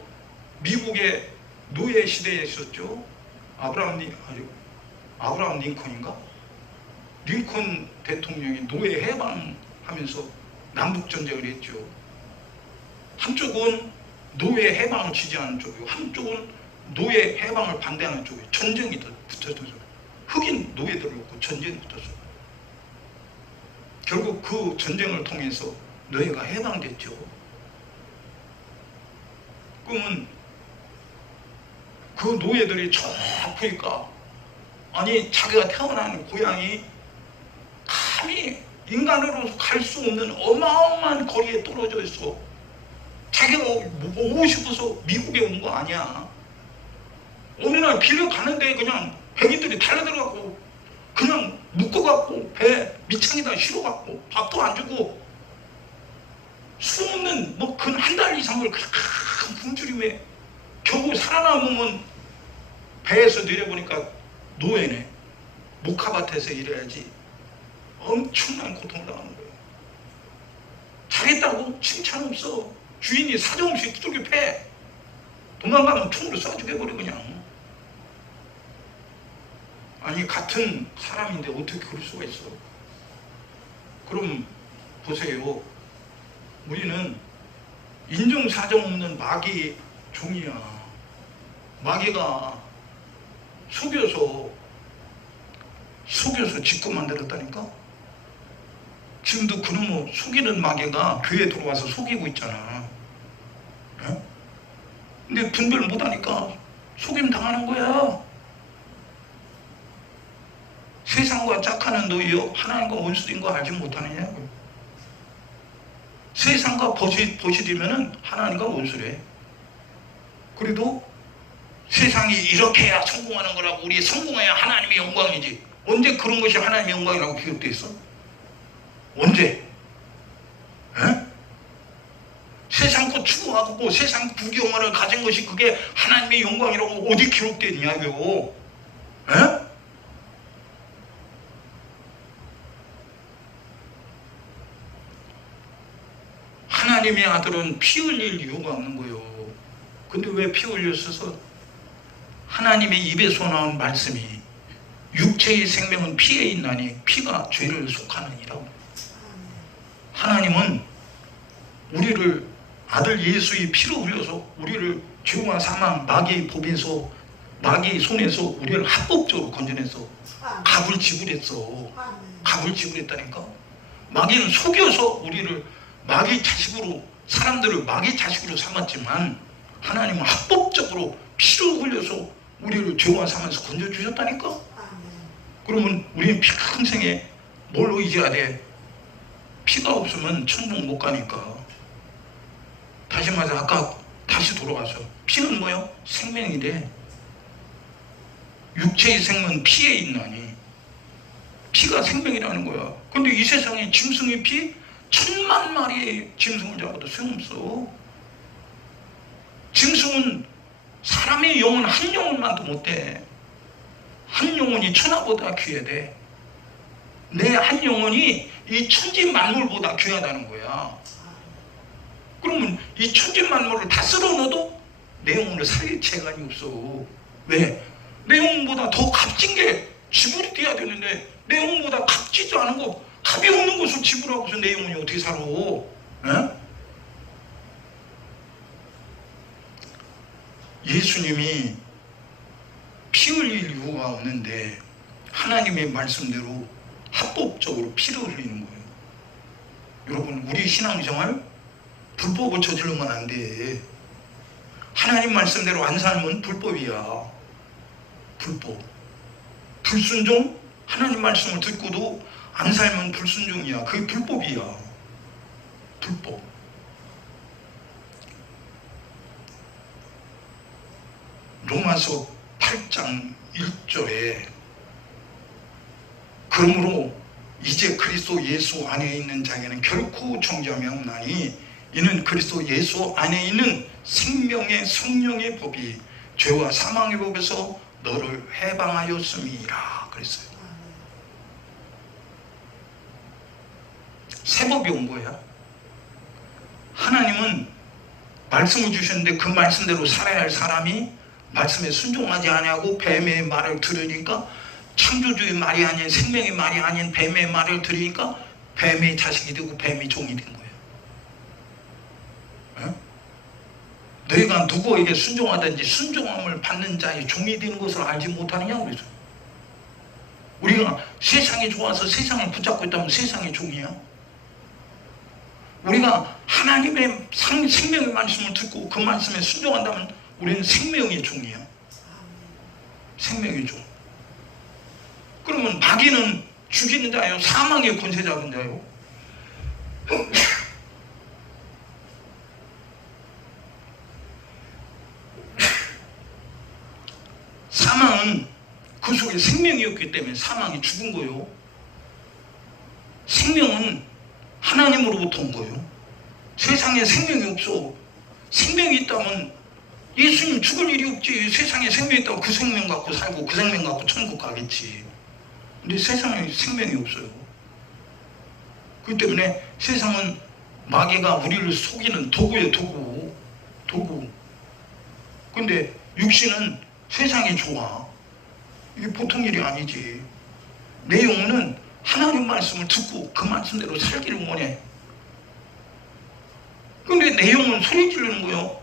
미국의 노예 시대에 있었죠. 아브라함 링컨인가? 링컨 대통령이 노예 해방하면서 남북전쟁을 했죠. 한쪽은 노예 해방을 지지하는 쪽이고 한쪽은 노예 해방을 반대하는 쪽에 전쟁이 붙었어요. 흑인 노예들을 놓고 전쟁이 붙었어요. 결국 그 전쟁을 통해서 노예가 해방됐죠. 그러면 그 노예들이 저 아프리카, 아니 자기가 태어난 고향이 감히 인간으로서 갈 수 없는 어마어마한 거리에 떨어져 있어. 자기가 오고 싶어서 미국에 온 거 아니야. 어느 날 길을 가는데 그냥 백인들이 달려들어가고 그냥 묶어갖고 배 밑창에다 실어갖고 밥도 안 주고 수없는 뭐 근 한 달 이상을 큰 굶주림에 겨우 살아남으면 배에서 내려보니까 노예네. 목화밭에서 일해야지. 엄청난 고통을 당하는 거예요. 잘했다고 칭찬 없어. 주인이 사정없이 두들겨 패. 도망가면 총으로 쏴 죽여버려 그냥. 아니 같은 사람인데 어떻게 그럴 수가 있어. 그럼 보세요. 우리는 인정사정 없는 마귀 종이야. 마귀가 속여서 짓고 만들었다니까. 지금도 그놈의 속이는 마귀가 교회에 들어와서 속이고 있잖아. 네? 근데 분별 못하니까 속임 당하는 거야. 세상과 짝하는 너희여 하나님과 원수인 거 알지 못하느냐고. 세상과 버시되면은 하나님과 원수래. 그래도 세상이 이렇게 해야 성공하는 거라고, 우리 성공해야 하나님의 영광이지. 언제 그런 것이 하나님의 영광이라고 기록되어 있어? 언제? 에? 세상 것 추구하고 세상 부귀영화를 가진 것이 그게 하나님의 영광이라고 어디 기록되어 있냐고요. 에? 하나님의 아들은 피 흘릴 이유가 없는 거예요. 근데 왜 피 흘렸어서? 하나님의 입에서 나온 말씀이 육체의 생명은 피에 있나니 피가 죄를 속하느니라고. 하나님은 우리를 아들 예수의 피로 흘려서 우리를 죄와 사망, 마귀의 법에서, 마귀의 손에서 우리를 합법적으로 건져내서 값을 지불했어. 값을 지불했다니까. 마귀는 속여서 우리를 마귀 자식으로, 사람들을 마귀 자식으로 삼았지만 하나님은 합법적으로 피를 흘려서 우리를 죄와 사망에서 건져주셨다니까. 그러면 우리는 평생에 뭘 의지해야 돼? 피가 없으면 천국 못 가니까. 다시 말해서 아까 다시 돌아가서 피는 뭐요? 생명이래. 육체의 생명은 피에 있나니 피가 생명이라는 거야. 근데 이 세상에 짐승의 피 1000만 마리의 짐승을 잡아도 소용없어. 짐승은 사람의 영혼 한 영혼만도 못돼. 한 영혼이 천하보다 귀하대. 내 한 영혼이 이 천지 만물보다 귀하다는 거야. 그러면 이 천지 만물을 다 쓸어 넣어도 내 영혼을 살릴 재간이 없어. 왜? 내 영혼보다 더 값진 게 지불이 돼야 되는데 내 영혼보다 값지도 않은 거, 값이 없는 것을 지불하고서 내 영혼이 어떻게 살아? 에? 예수님이 피 흘릴 이유가 없는데 하나님의 말씀대로 합법적으로 피를 흘리는 거예요. 여러분, 우리 신앙생활 불법을 저지르면 안 돼. 하나님 말씀대로 안 살면 불법이야. 불법. 불순종? 하나님 말씀을 듣고도 안 살면 불순종이야. 그게 불법이야. 불법. 로마서 8장 1절에 그러므로 이제 그리스도 예수 안에 있는 자에게는 결코 정죄함이 없나니 이는 그리스도 예수 안에 있는 생명의 성령의 법이 죄와 사망의 법에서 너를 해방하였음이라 그랬어요. 새 법이 온 거야. 하나님은 말씀을 주셨는데 그 말씀대로 살아야 할 사람이 말씀에 순종하지 아니하고 뱀의 말을 들으니까, 창조주의 말이 아닌 생명의 말이 아닌 뱀의 말을 들으니까 뱀의 자식이 되고 뱀의 종이 된 거예요. 너희가 누구에게 순종하든지 순종함을 받는 자의 종이 되는 것을 알지 못하느냐 그래서. 우리가 세상이 좋아서 세상을 붙잡고 있다면 세상의 종이야. 우리가 하나님의 생명의 말씀을 듣고 그 말씀에 순종한다면 우리는 생명의 종이야. 생명의 종. 그러면 마귀는 죽이는 자요, 사망의 권세 잡은 자요. 사망은 그 속에 생명이었기 때문에 사망이 죽은 거요. 생명은 하나님으로부터 온 거예요. 세상에 생명이 없어. 생명이 있다면 예수님 죽을 일이 없지. 세상에 생명이 있다고 그 생명 갖고 살고 그 생명 갖고 천국 가겠지. 근데 세상에 생명이 없어요. 그렇기 때문에 세상은 마귀가 우리를 속이는 도구예요. 도구. 근데 육신은 세상이 좋아. 이게 보통 일이 아니지. 내 영혼은 하나님 말씀을 듣고 그 말씀대로 살기를 원해. 근데 내 영혼은 소리 지르는 거예요.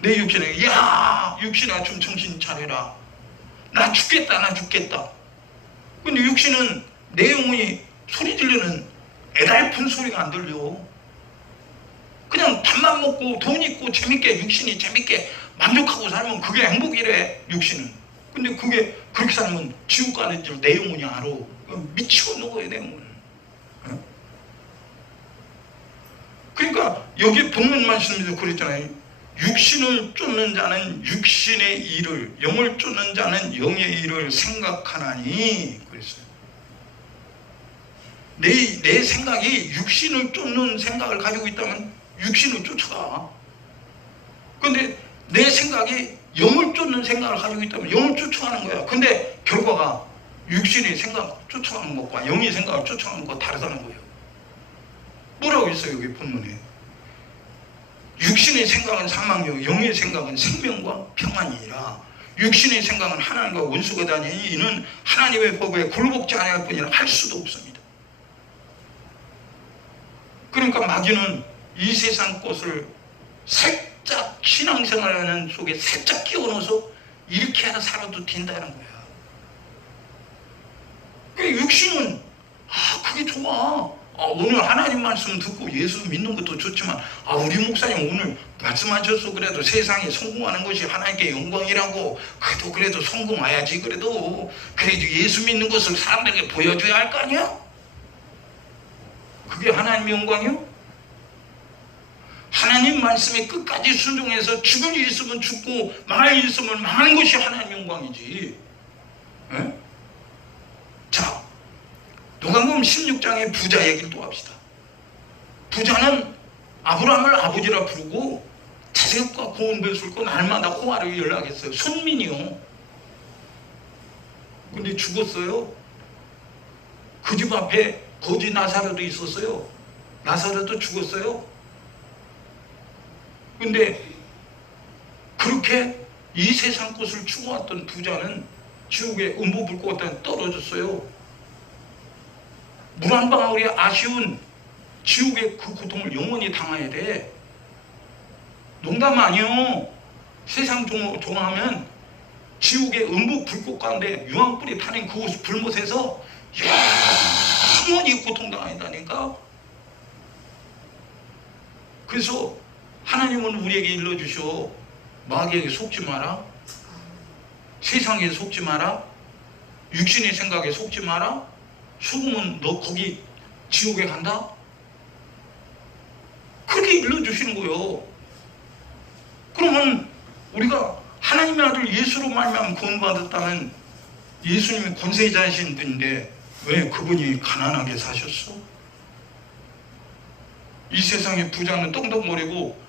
내 육신에, 야, 육신아 좀 정신 차려라. 나 죽겠다. 근데 육신은, 내 영혼이 소리 지르는 애달픈 소리가 안 들려. 그냥 밥만 먹고 돈 있고 재밌게, 육신이 재밌게 만족하고 살면 그게 행복이래, 육신은. 근데 그게 그렇게 살면 지옥 가는 줄 내 영혼이 알아. 미치고 거예요, 내 영혼은. 그러니까 여기 본문 말씀에서 그랬잖아요. 육신을 쫓는 자는 육신의 일을, 영을 쫓는 자는 영의 일을 생각하나니 그랬어요. 내 생각이 육신을 쫓는 생각을 가지고 있다면 육신을 쫓아가. 근데 내 생각이 영을 쫓는 생각을 가지고 있다면 영을 쫓아가는 거야. 근데 결과가 육신의 생각 쫓아가는 것과 영의 생각을 쫓아가는 것과 다르다는 거예요. 뭐라고 했어요, 여기 본문에? 육신의 생각은 사망이요 영의 생각은 생명과 평안이니라. 육신의 생각은 하나님과 원수가 다니니 이는 하나님의 법에 굴복지 아니할 뿐이라 할 수도 없습니다. 그러니까 마귀는 이 세상 것을 살짝 신앙생활하는 속에 살짝 끼워 넣어서 이렇게 하다 살아도 된다는 거야. 그러니까 육신은 그게 좋아. 오늘 하나님 말씀 듣고 예수 믿는 것도 좋지만 우리 목사님 오늘 말씀하셔서 그래도 세상에 성공하는 것이 하나님께 영광이라고, 그래도 성공해야지. 그래도 예수 믿는 것을 사람들에게 보여줘야 할 거 아니야? 그게 하나님의 영광이요? 하나님 말씀에 끝까지 순종해서 죽을 일 있으면 죽고 망할 일 있으면 망하는 것이 하나님의 영광이지. 에? 자, 누가복음 16장의 부자 얘기를 또 합시다. 부자는 아브라함을 아버지라 부르고 자식과 고운 배술과 날마다 호화를 연락했어요. 손민이요. 근데 죽었어요. 그 집 앞에 거지 나사로도 있었어요. 나사로도 죽었어요. 근데 그렇게 이 세상 것을 추구했던 부자는 지옥에 음보불꽃에 떨어졌어요. 물 한 방울이 아쉬운 지옥의 그 고통을 영원히 당해야 돼. 농담 아니요. 세상 좋아하면 지옥의 음부 불꽃 가운데 유황불이 타는 그곳 불못에서 영원히 고통당한다니까. 그래서 하나님은 우리에게 일러주셔. 마귀에게 속지 마라. 세상에 속지 마라. 육신의 생각에 속지 마라. 속으면 너 거기 지옥에 간다. 그렇게 일러주시는 거예요. 그러면 우리가 하나님의 아들 예수로 말미암아 구원받았다면 예수님이 권세자이신 분인데 왜 그분이 가난하게 사셨어? 이 세상의 부자는 떵떵거리고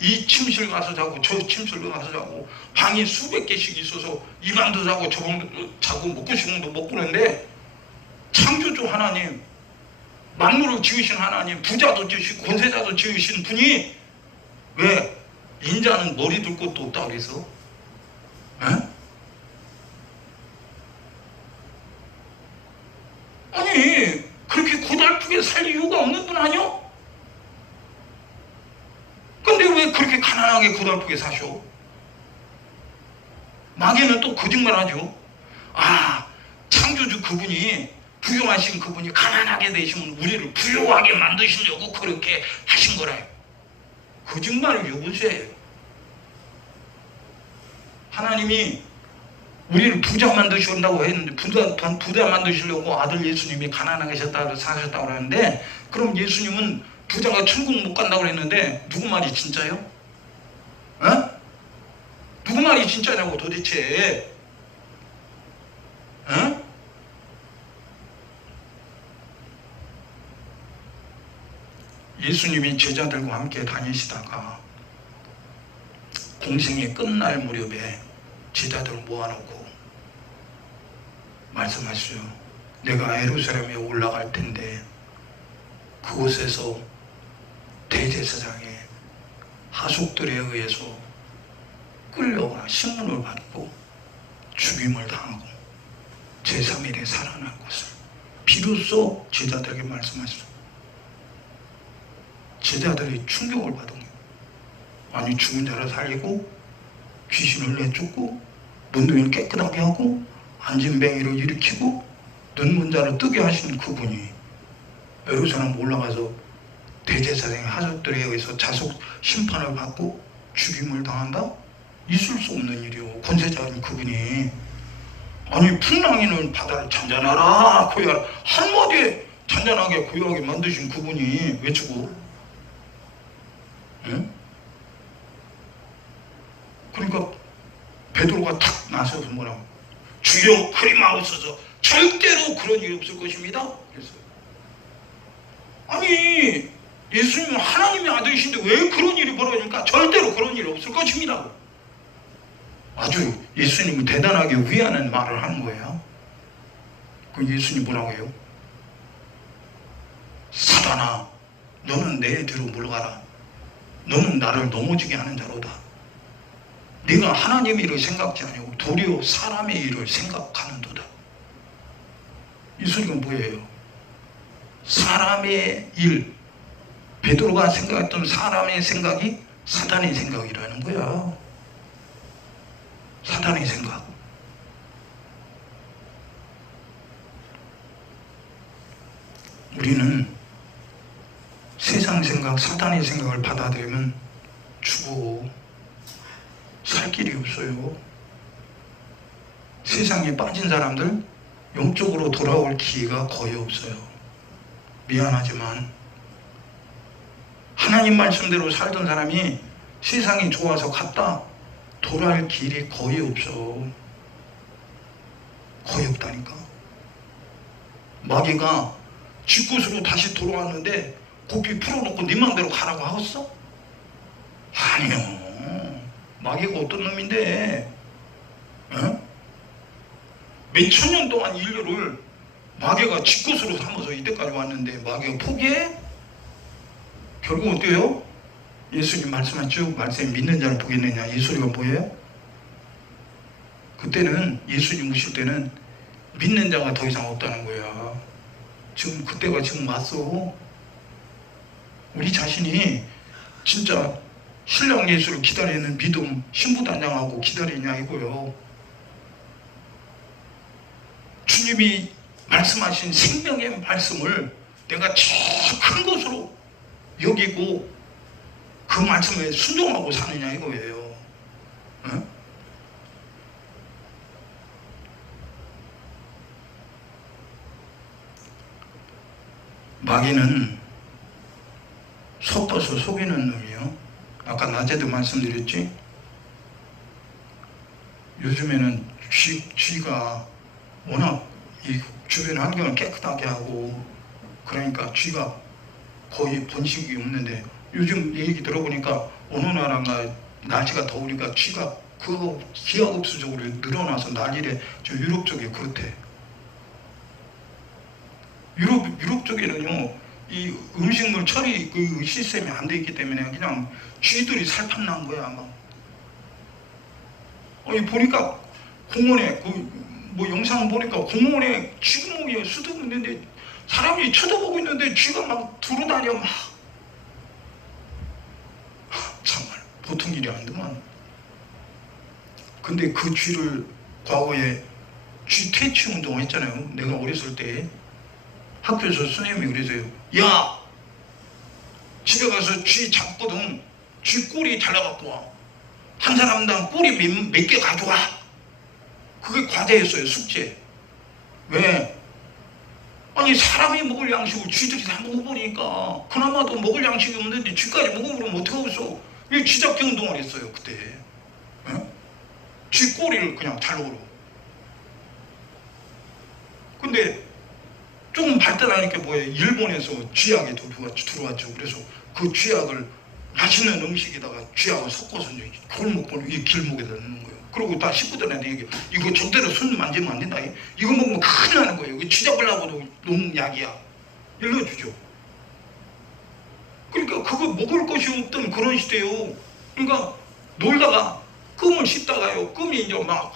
이 침실 가서 자고 저 침실 가서 자고 방이 수백 개씩 있어서 이 방도 자고 저 방도 자고 먹고 싶은 것도 먹고 그러는데 창조주 하나님, 만물을 지으신 하나님, 부자도 지으시고 권세자도 지으신 분이 왜 인자는 머리 둘 곳도 없다 그래서? 에? 아니 그렇게 고달프게 살 이유가 없는 분 아니야? 근데 왜 그렇게 가난하게 고달프게 사셔? 마귀는 또 거짓말하죠. 아, 창조주 그분이, 부유하신 그분이 가난하게 되시면 우리를 부유하게 만드시려고 그렇게 하신 거라요. 거짓말을 요구세요. 하나님이 우리를 부자 만드신다고 했는데 부자 만드시려고 아들 예수님이 가난하게 사셨다고 그러는데, 그럼 예수님은 부자가 천국 못 간다고 그랬는데 누구 말이 진짜요? 어? 누구 말이 진짜냐고 도대체? 어? 예수님이 제자들과 함께 다니시다가 공생의 끝날 무렵에 제자들을 모아놓고 말씀하시죠. 내가 예루살렘에 올라갈 텐데 그곳에서 대제사장의 하속들에 의해서 끌려와 신문을 받고 죽임을 당하고 제3일에 살아날 것을 비로소 제자들에게 말씀하시죠. 제자들이 충격을 받은 거예요. 아니 죽은 자를 살리고 귀신을 내쫓고 문둥이를 깨끗하게 하고 안진뱅이를 일으키고 눈먼 자를 뜨게 하시는 그분이 예루살렘 올라가서 대제사장의 하속들에 의해서 자속 심판을 받고 죽임을 당한다? 있을 수 없는 일이요. 권세자인 그분이, 아니 풍랑이는 바다를 잔잔하라 고요하라 한마디에 잔잔하게 고요하게 만드신 그분이 왜 죽어? 응? 그러니까 베드로가 탁 나서서 뭐라고, 주여 그리마옵소서, 절대로 그런 일이 없을 것입니다. 그래서 아니 예수님은 하나님의 아들이신데 왜 그런 일이 벌어집니까? 절대로 그런 일이 없을 것입니다. 아주 예수님을 대단하게 위하는 말을 하는 거예요. 그 예수님 뭐라고 해요? 사단아, 너는 내 뒤로 물러가라. 너는 나를 넘어지게 하는 자로다. 네가 하나님의 일을 생각지 아니고 도리어 사람의 일을 생각하는도다. 이 소리가 뭐예요? 사람의 일, 베드로가 생각했던 사람의 생각이 사단의 생각이라는 거야. 사단의 생각. 우리는 세상 생각, 사단의 생각을 받아들이면 죽어. 살 길이 없어요. 세상에 빠진 사람들 영적으로 돌아올 기회가 거의 없어요. 미안하지만 하나님 말씀대로 살던 사람이 세상이 좋아서 갔다 돌아올 길이 거의 없어. 거의 없다니까. 마귀가 쥐꽃으로 다시 돌아왔는데 고삐 풀어놓고 네 맘대로 가라고 하겠어? 아니요. 마귀가 어떤 놈인데, 어? 몇천 년 동안 인류를 마귀가 쥐꽃으로 삼아서 이때까지 왔는데 마귀가 포기해? 결국 어때요? 예수님 말씀하죠. 말씀 믿는 자를 보겠느냐. 이 소리가 뭐예요? 그때는 예수님 오실 때는 믿는 자가 더 이상 없다는 거야. 지금 그때가 지금 왔어. 우리 자신이 진짜 신랑 예수를 기다리는 믿음 신부단장하고 기다리냐 이거요. 주님이 말씀하신 생명의 말씀을 내가 제일 큰 것으로 여기고 그 말씀에 순종하고 사느냐 이거예요. 어? 마귀는 섞어서 속이는 놈이요. 아까 낮에도 말씀드렸지. 요즘에는 쥐가 워낙 이 주변 환경을 깨끗하게 하고 그러니까 쥐가 거의 번식이 없는데, 요즘 얘기 들어보니까 어느 나라가 날씨가 더우니까 쥐가 그거 기하급수적으로 늘어나서 난리래. 저 유럽 쪽에 그렇대. 유럽 쪽에는요, 이 음식물 처리 그 시스템이 안 돼 있기 때문에 그냥 쥐들이 살판 난 거야 막. 보니까 공원에 뭐 영상 보니까 공원에 쥐구멍이 수두고 있는데 사람이 쳐다보고 있는데 쥐가 막 두루다녀 막. 정말 보통 일이 아니더만. 근데 그 쥐를 과거에 쥐 퇴치 운동 했잖아요. 내가 어렸을 때 학교에서 선생님이 그래서요, 야 집에 가서 쥐 잡거든. 쥐 꼬리 잘라갖고 와. 한 사람당 꼬리 몇 개 가져와. 그게 과제였어요. 숙제. 왜? 아니 사람이 먹을 양식을 쥐들이 다 먹어버리니까 그나마도 먹을 양식이 없는데 쥐까지 먹어버리면 어떡하겠어. 이 쥐잡기 운동을 했어요 그때. 어? 쥐 꼬리를 그냥 잘라버려. 근데 조금 발달하니까 뭐예요, 일본에서 쥐약이 들어왔죠. 그래서 그 쥐약을 맛있는 음식에다가 쥐약을 섞어서 이제 이 길목에다 넣는 거예요. 그리고 다 식구들한테 얘기해. 이거 절대로 손 만지면 안 된다. 이거 먹으면 큰일 나는 거예요. 이거 쥐 잡으려고도 놓은 약이야. 일러주죠. 그러니까 그거 먹을 것이 없던 그런 시대요. 그러니까 놀다가 끔을 씹다가요, 끔이 이제 막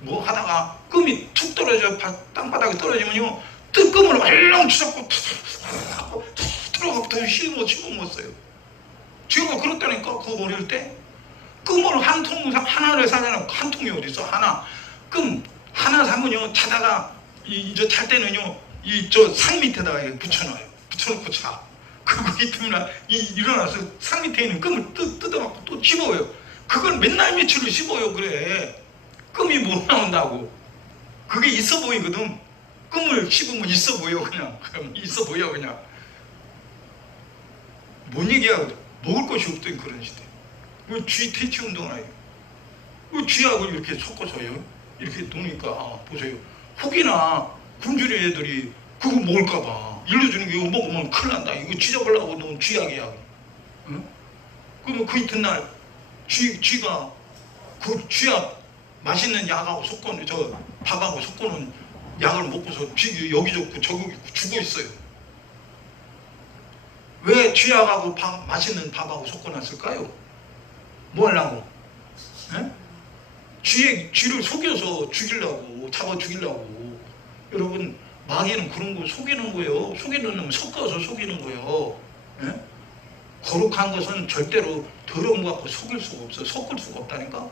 뭐 하다가 끔이 툭 떨어져 땅바닥에 떨어지면요, 끔을 얼렁 주잡고 들어가부터 씹어먹었어요. 제가 그렇다니까. 그거 어릴 때 끔을 하나를 사잖아. 한 통이 어딨어. 하나 끔 하나 사면요, 자다가 저 잘 때는요 저 상 밑에다가 붙여놔요. 붙여놓고 자. 그거 이튿날 일어나서 상 밑에 있는 끔을 뜯어갖고 또 씹어요. 그걸 맨날 며칠을 씹어요. 그래. 끔이 못 나온다고. 그게 있어 보이거든. 끔을 씹으면 있어 보여. 그냥 있어 보여. 그냥 뭔 얘기야. 먹을 것이 없던 그런 시대. 쥐 퇴치 운동을 해요. 쥐약을 이렇게 섞어서요, 이렇게 놓으니까 보세요. 혹이나 굶주린 애들이 그거 먹을까봐 일러주는 게, 이거 먹으면 큰일 난다. 이거 쥐 잡으려고 놓은 쥐약이야. 응? 그러면 그 이튿날 쥐가 그 쥐약 맛있는 약하고 섞어놓은, 저 밥하고 섞어놓은 약을 먹고서 쥐 여기 좋고 저기 죽어 있어요. 왜 쥐약하고 맛있는 밥하고 섞어놨을까요? 뭐 하려고? 쥐를 속여서 죽이려고, 잡아 죽이려고. 여러분, 마귀는 그런 거 속이는 거예요. 속이는 놈 섞어서 속이는 거예요. 거룩한 것은 절대로 더러운 거 갖고 속일 수가 없어. 섞을 수가 없다니까.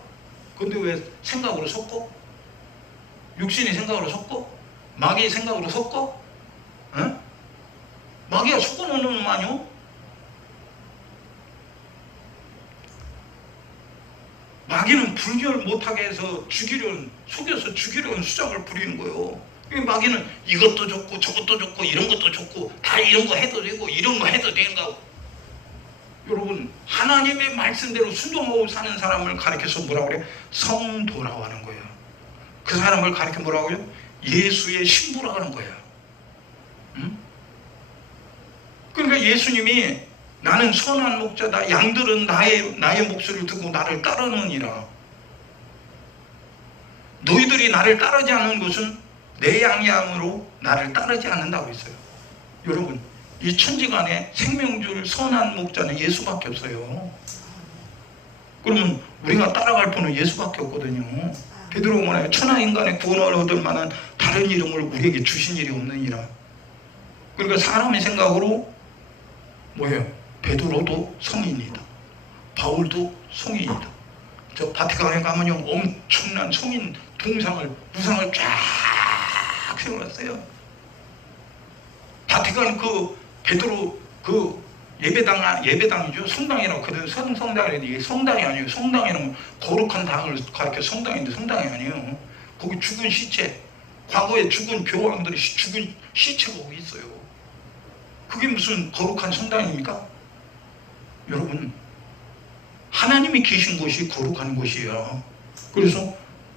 근데 왜 생각으로 섞어? 육신이 생각으로 섞어? 마귀 생각으로 섞어? 마귀가 섞어놓는 놈 아니요? 마귀는 분별 못하게 해서 속여서 죽이려는 수작을 부리는 거예요. 마귀는 이것도 좋고 저것도 좋고 이런 것도 좋고 다 이런 거 해도 되고 이런 거 해도 된다고. 여러분, 하나님의 말씀대로 순종하고 사는 사람을 가리켜서 뭐라고 그래? 성도라고 하는 거예요. 그 사람을 가리켜 뭐라고요? 예수의 신부라고 하는 거예요. 그러니까 예수님이 나는 선한 목자다. 양들은 나의 목소리를 듣고 나를 따르느니라. 너희들이 나를 따르지 않는 것은 내 양으로 나를 따르지 않는다고 했어요. 여러분, 이 천지간에 생명줄 선한 목자는 예수밖에 없어요. 그러면 우리가 따라갈 분은 예수밖에 없거든요. 베드로가 말해요. 천하 인간의 구원을 얻을 만한 다른 이름을 우리에게 주신 일이 없느니라. 그러니까 사람의 생각으로 뭐예요? 베드로도 성인이다. 바울도 성인이다. 저 바티칸에 가면요 엄청난 성인 우상을 쫙 세워놨어요. 바티칸 그 베드로 그 예배당이죠. 성당이라고 그래도 성당이라도 이게 성당이 아니에요. 성당이라면 거룩한 당을 가리켜 성당인데 성당이 아니에요. 거기 죽은 시체, 과거에 죽은 교황들이 죽은 시체가 거기 있어요. 그게 무슨 거룩한 성당입니까? 여러분, 하나님이 계신 곳이 거룩한 곳이에요. 그래서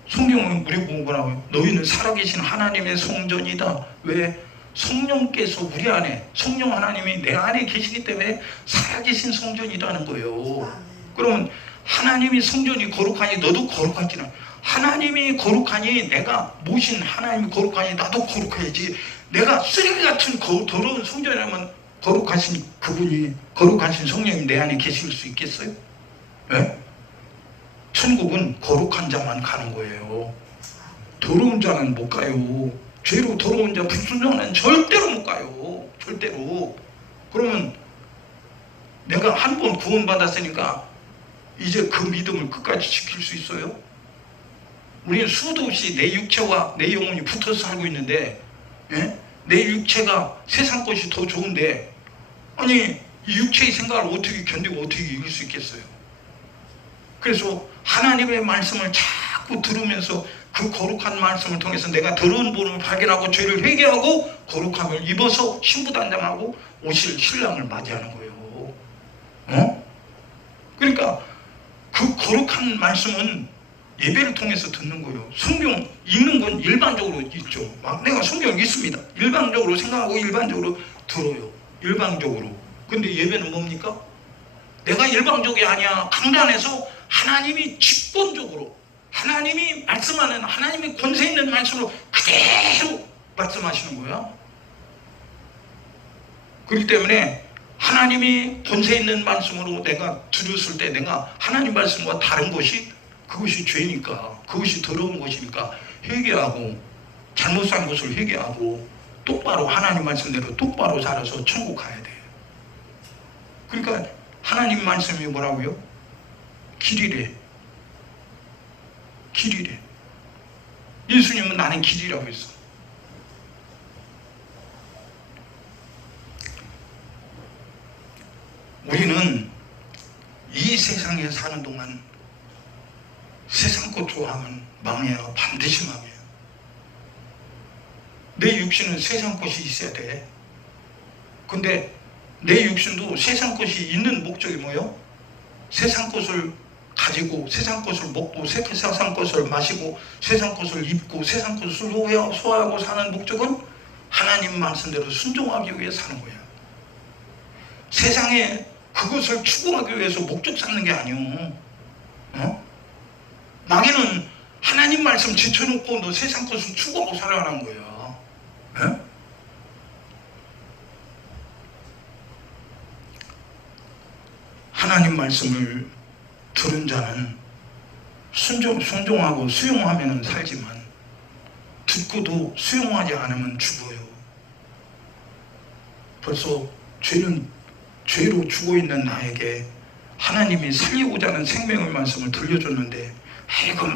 성경은 우리 공부하고 너희는 살아계신 하나님의 성전이다. 왜? 성령께서 우리 안에, 성령 하나님이 내 안에 계시기 때문에 살아계신 성전이라는 거예요. 그러면 하나님이 성전이 거룩하니 너도 거룩하지는, 하나님이 거룩하니 내가 모신 하나님이 거룩하니 나도 거룩해야지. 내가 쓰레기 같은 더러운 성전이라면 거룩하신 그분이, 거룩하신 성령이 내 안에 계실 수 있겠어요? 네? 천국은 거룩한 자만 가는 거예요. 더러운 자는 못 가요. 죄로 더러운 자, 불순종하는 절대로 못 가요. 절대로. 그러면 내가 한 번 구원받았으니까 이제 그 믿음을 끝까지 지킬 수 있어요? 우리는 수도 없이 내 육체와 내 영혼이 붙어서 살고 있는데, 예? 내 육체가 세상 것이 더 좋은데, 아니 이 육체의 생각을 어떻게 견디고 어떻게 이길 수 있겠어요? 그래서 하나님의 말씀을 자꾸 들으면서 그 거룩한 말씀을 통해서 내가 더러운 본을 발견하고 죄를 회개하고 거룩함을 입어서 신부단장하고 오실 신랑을 맞이하는 거예요. 그러니까 그 거룩한 말씀은 예배를 통해서 듣는 거예요. 성경 읽는 건 일반적으로 읽죠. 막 내가 성경을 읽습니다. 일반적으로 생각하고 일반적으로 들어요. 일방적으로. 근데 예배는 뭡니까? 내가 일방적이 아니야. 강단에서 하나님이 직권적으로, 하나님이 말씀하는, 하나님이 권세 있는 말씀으로 그대로 말씀하시는 거야. 그렇기 때문에 하나님이 권세 있는 말씀으로 내가 들었을 때 내가 하나님 말씀과 다른 것이, 그것이 죄니까, 그것이 더러운 것이니까 회개하고, 잘못 산 것을 회개하고 똑바로 하나님 말씀대로 똑바로 살아서 천국 가야 돼요. 그러니까 하나님 말씀이 뭐라고요? 길이래. 길이래. 예수님은 나는 길이라고 했어. 우리는 이 세상에 사는 동안 세상 것 좋아하면 망해요. 반드시 망해요. 내 육신은 세상 것이 있어야 돼. 근데 내 육신도 세상 것이 있는 목적이 뭐예요? 세상 것을 가지고, 세상 것을 먹고, 세상 것을 마시고, 세상 것을 입고, 세상 것을 소화하고 사는 목적은 하나님 말씀대로 순종하기 위해 사는 거야. 세상에 그것을 추구하기 위해서 목적 삼는 게 아니오. 마귀는 하나님 말씀 제쳐놓고 너 세상 것을 추구하고 살아가는 거야. 에? 하나님 말씀을 들은 자는 순종하고 수용하면 살지만 듣고도 수용하지 않으면 죽어요. 벌써 죄로 죽어있는 나에게 하나님이 살리고자 하는 생명의 말씀을 들려줬는데, 아이고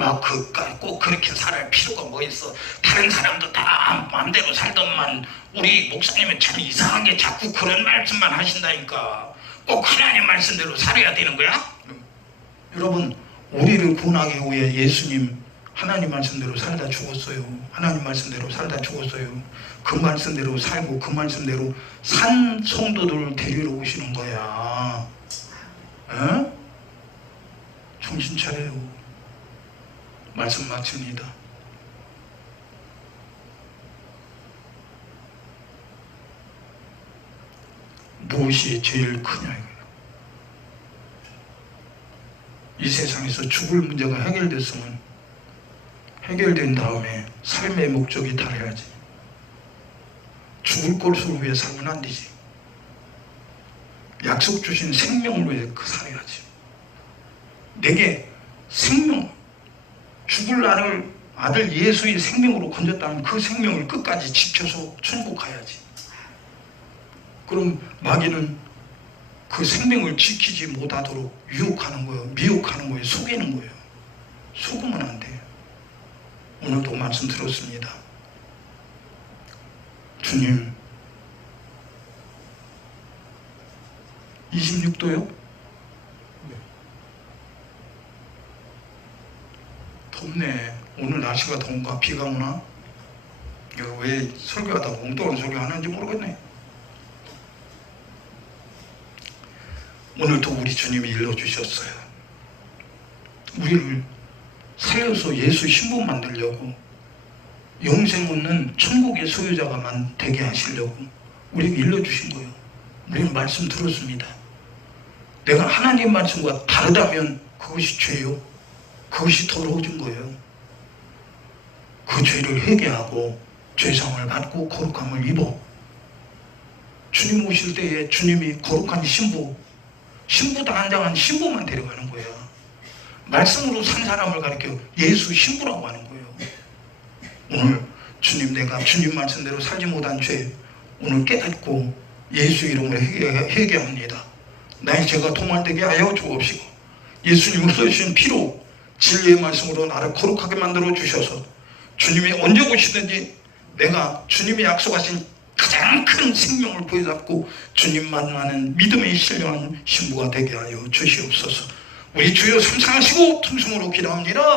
꼭 그렇게 살아야 필요가 뭐 있어. 다른 사람도 다 마음대로 살던만 우리 목사님은 참 이상하게 자꾸 그런 말씀만 하신다니까. 꼭 하나님 말씀대로 살아야 되는 거야? 여러분, 우리를 구원하기 위해 예수님 하나님 말씀대로 살다 죽었어요. 하나님 말씀대로 살다 죽었어요. 그 말씀대로 살고 그 말씀대로 산 성도들을 데리러 오시는 거야. 에? 정신 차려요. 말씀 마칩니다. 무엇이 제일 크냐 이거예요. 이 세상에서 죽을 문제가 해결됐으면 해결된 다음에 삶의 목적이 달해야지. 죽을 것을 위해 살면 안 되지. 약속 주신 생명을 위해 살아야지. 내게 생명, 죽을 나를 아들 예수의 생명으로 건졌다면 그 생명을 끝까지 지켜서 천국 가야지. 그럼 마귀는 그 생명을 지키지 못하도록 유혹하는 거예요. 미혹하는 거예요. 속이는 거예요. 속으면 안 돼요. 오늘도 말씀 들었습니다. 주님, 26도요? 덥네. 오늘 날씨가 더운가? 비가 오나? 왜 설교하다가 엉뚱한 소리 하는지 모르겠네. 오늘도 우리 주님이 일러주셨어요. 우리를 살려서 예수 신부 만들려고, 영생 얻는 천국의 소유자가만 되게 하시려고 우리에게 일러주신 거예요. 우리는 말씀 들었습니다. 내가 하나님 말씀과 다르다면 그것이 죄요. 그것이 더러워진 거예요. 그 죄를 회개하고 죄상을 받고 거룩함을 입어 주님 오실 때에 주님이 거룩한 신부다 한장한 신부만 데려가는 거야. 말씀으로 산 사람을 가리켜 예수 신부라고 하는 거예요. 오늘 주님, 내가 주님 말씀대로 살지 못한 죄 오늘 깨닫고 예수 이름으로 회개합니다. 나의 죄가 도말되게 하여 주옵시고 예수님 흘려주신 피로 진리의 말씀으로 나를 거룩하게 만들어 주셔서 주님이 언제 오시든지 내가 주님이 약속하신 가장 큰 생명을 부여잡고 주님 만나는 믿음의 신령한 신부가 되게 하여 주시옵소서. 우리 주여 삼상하시고 통성으로 기도합니다.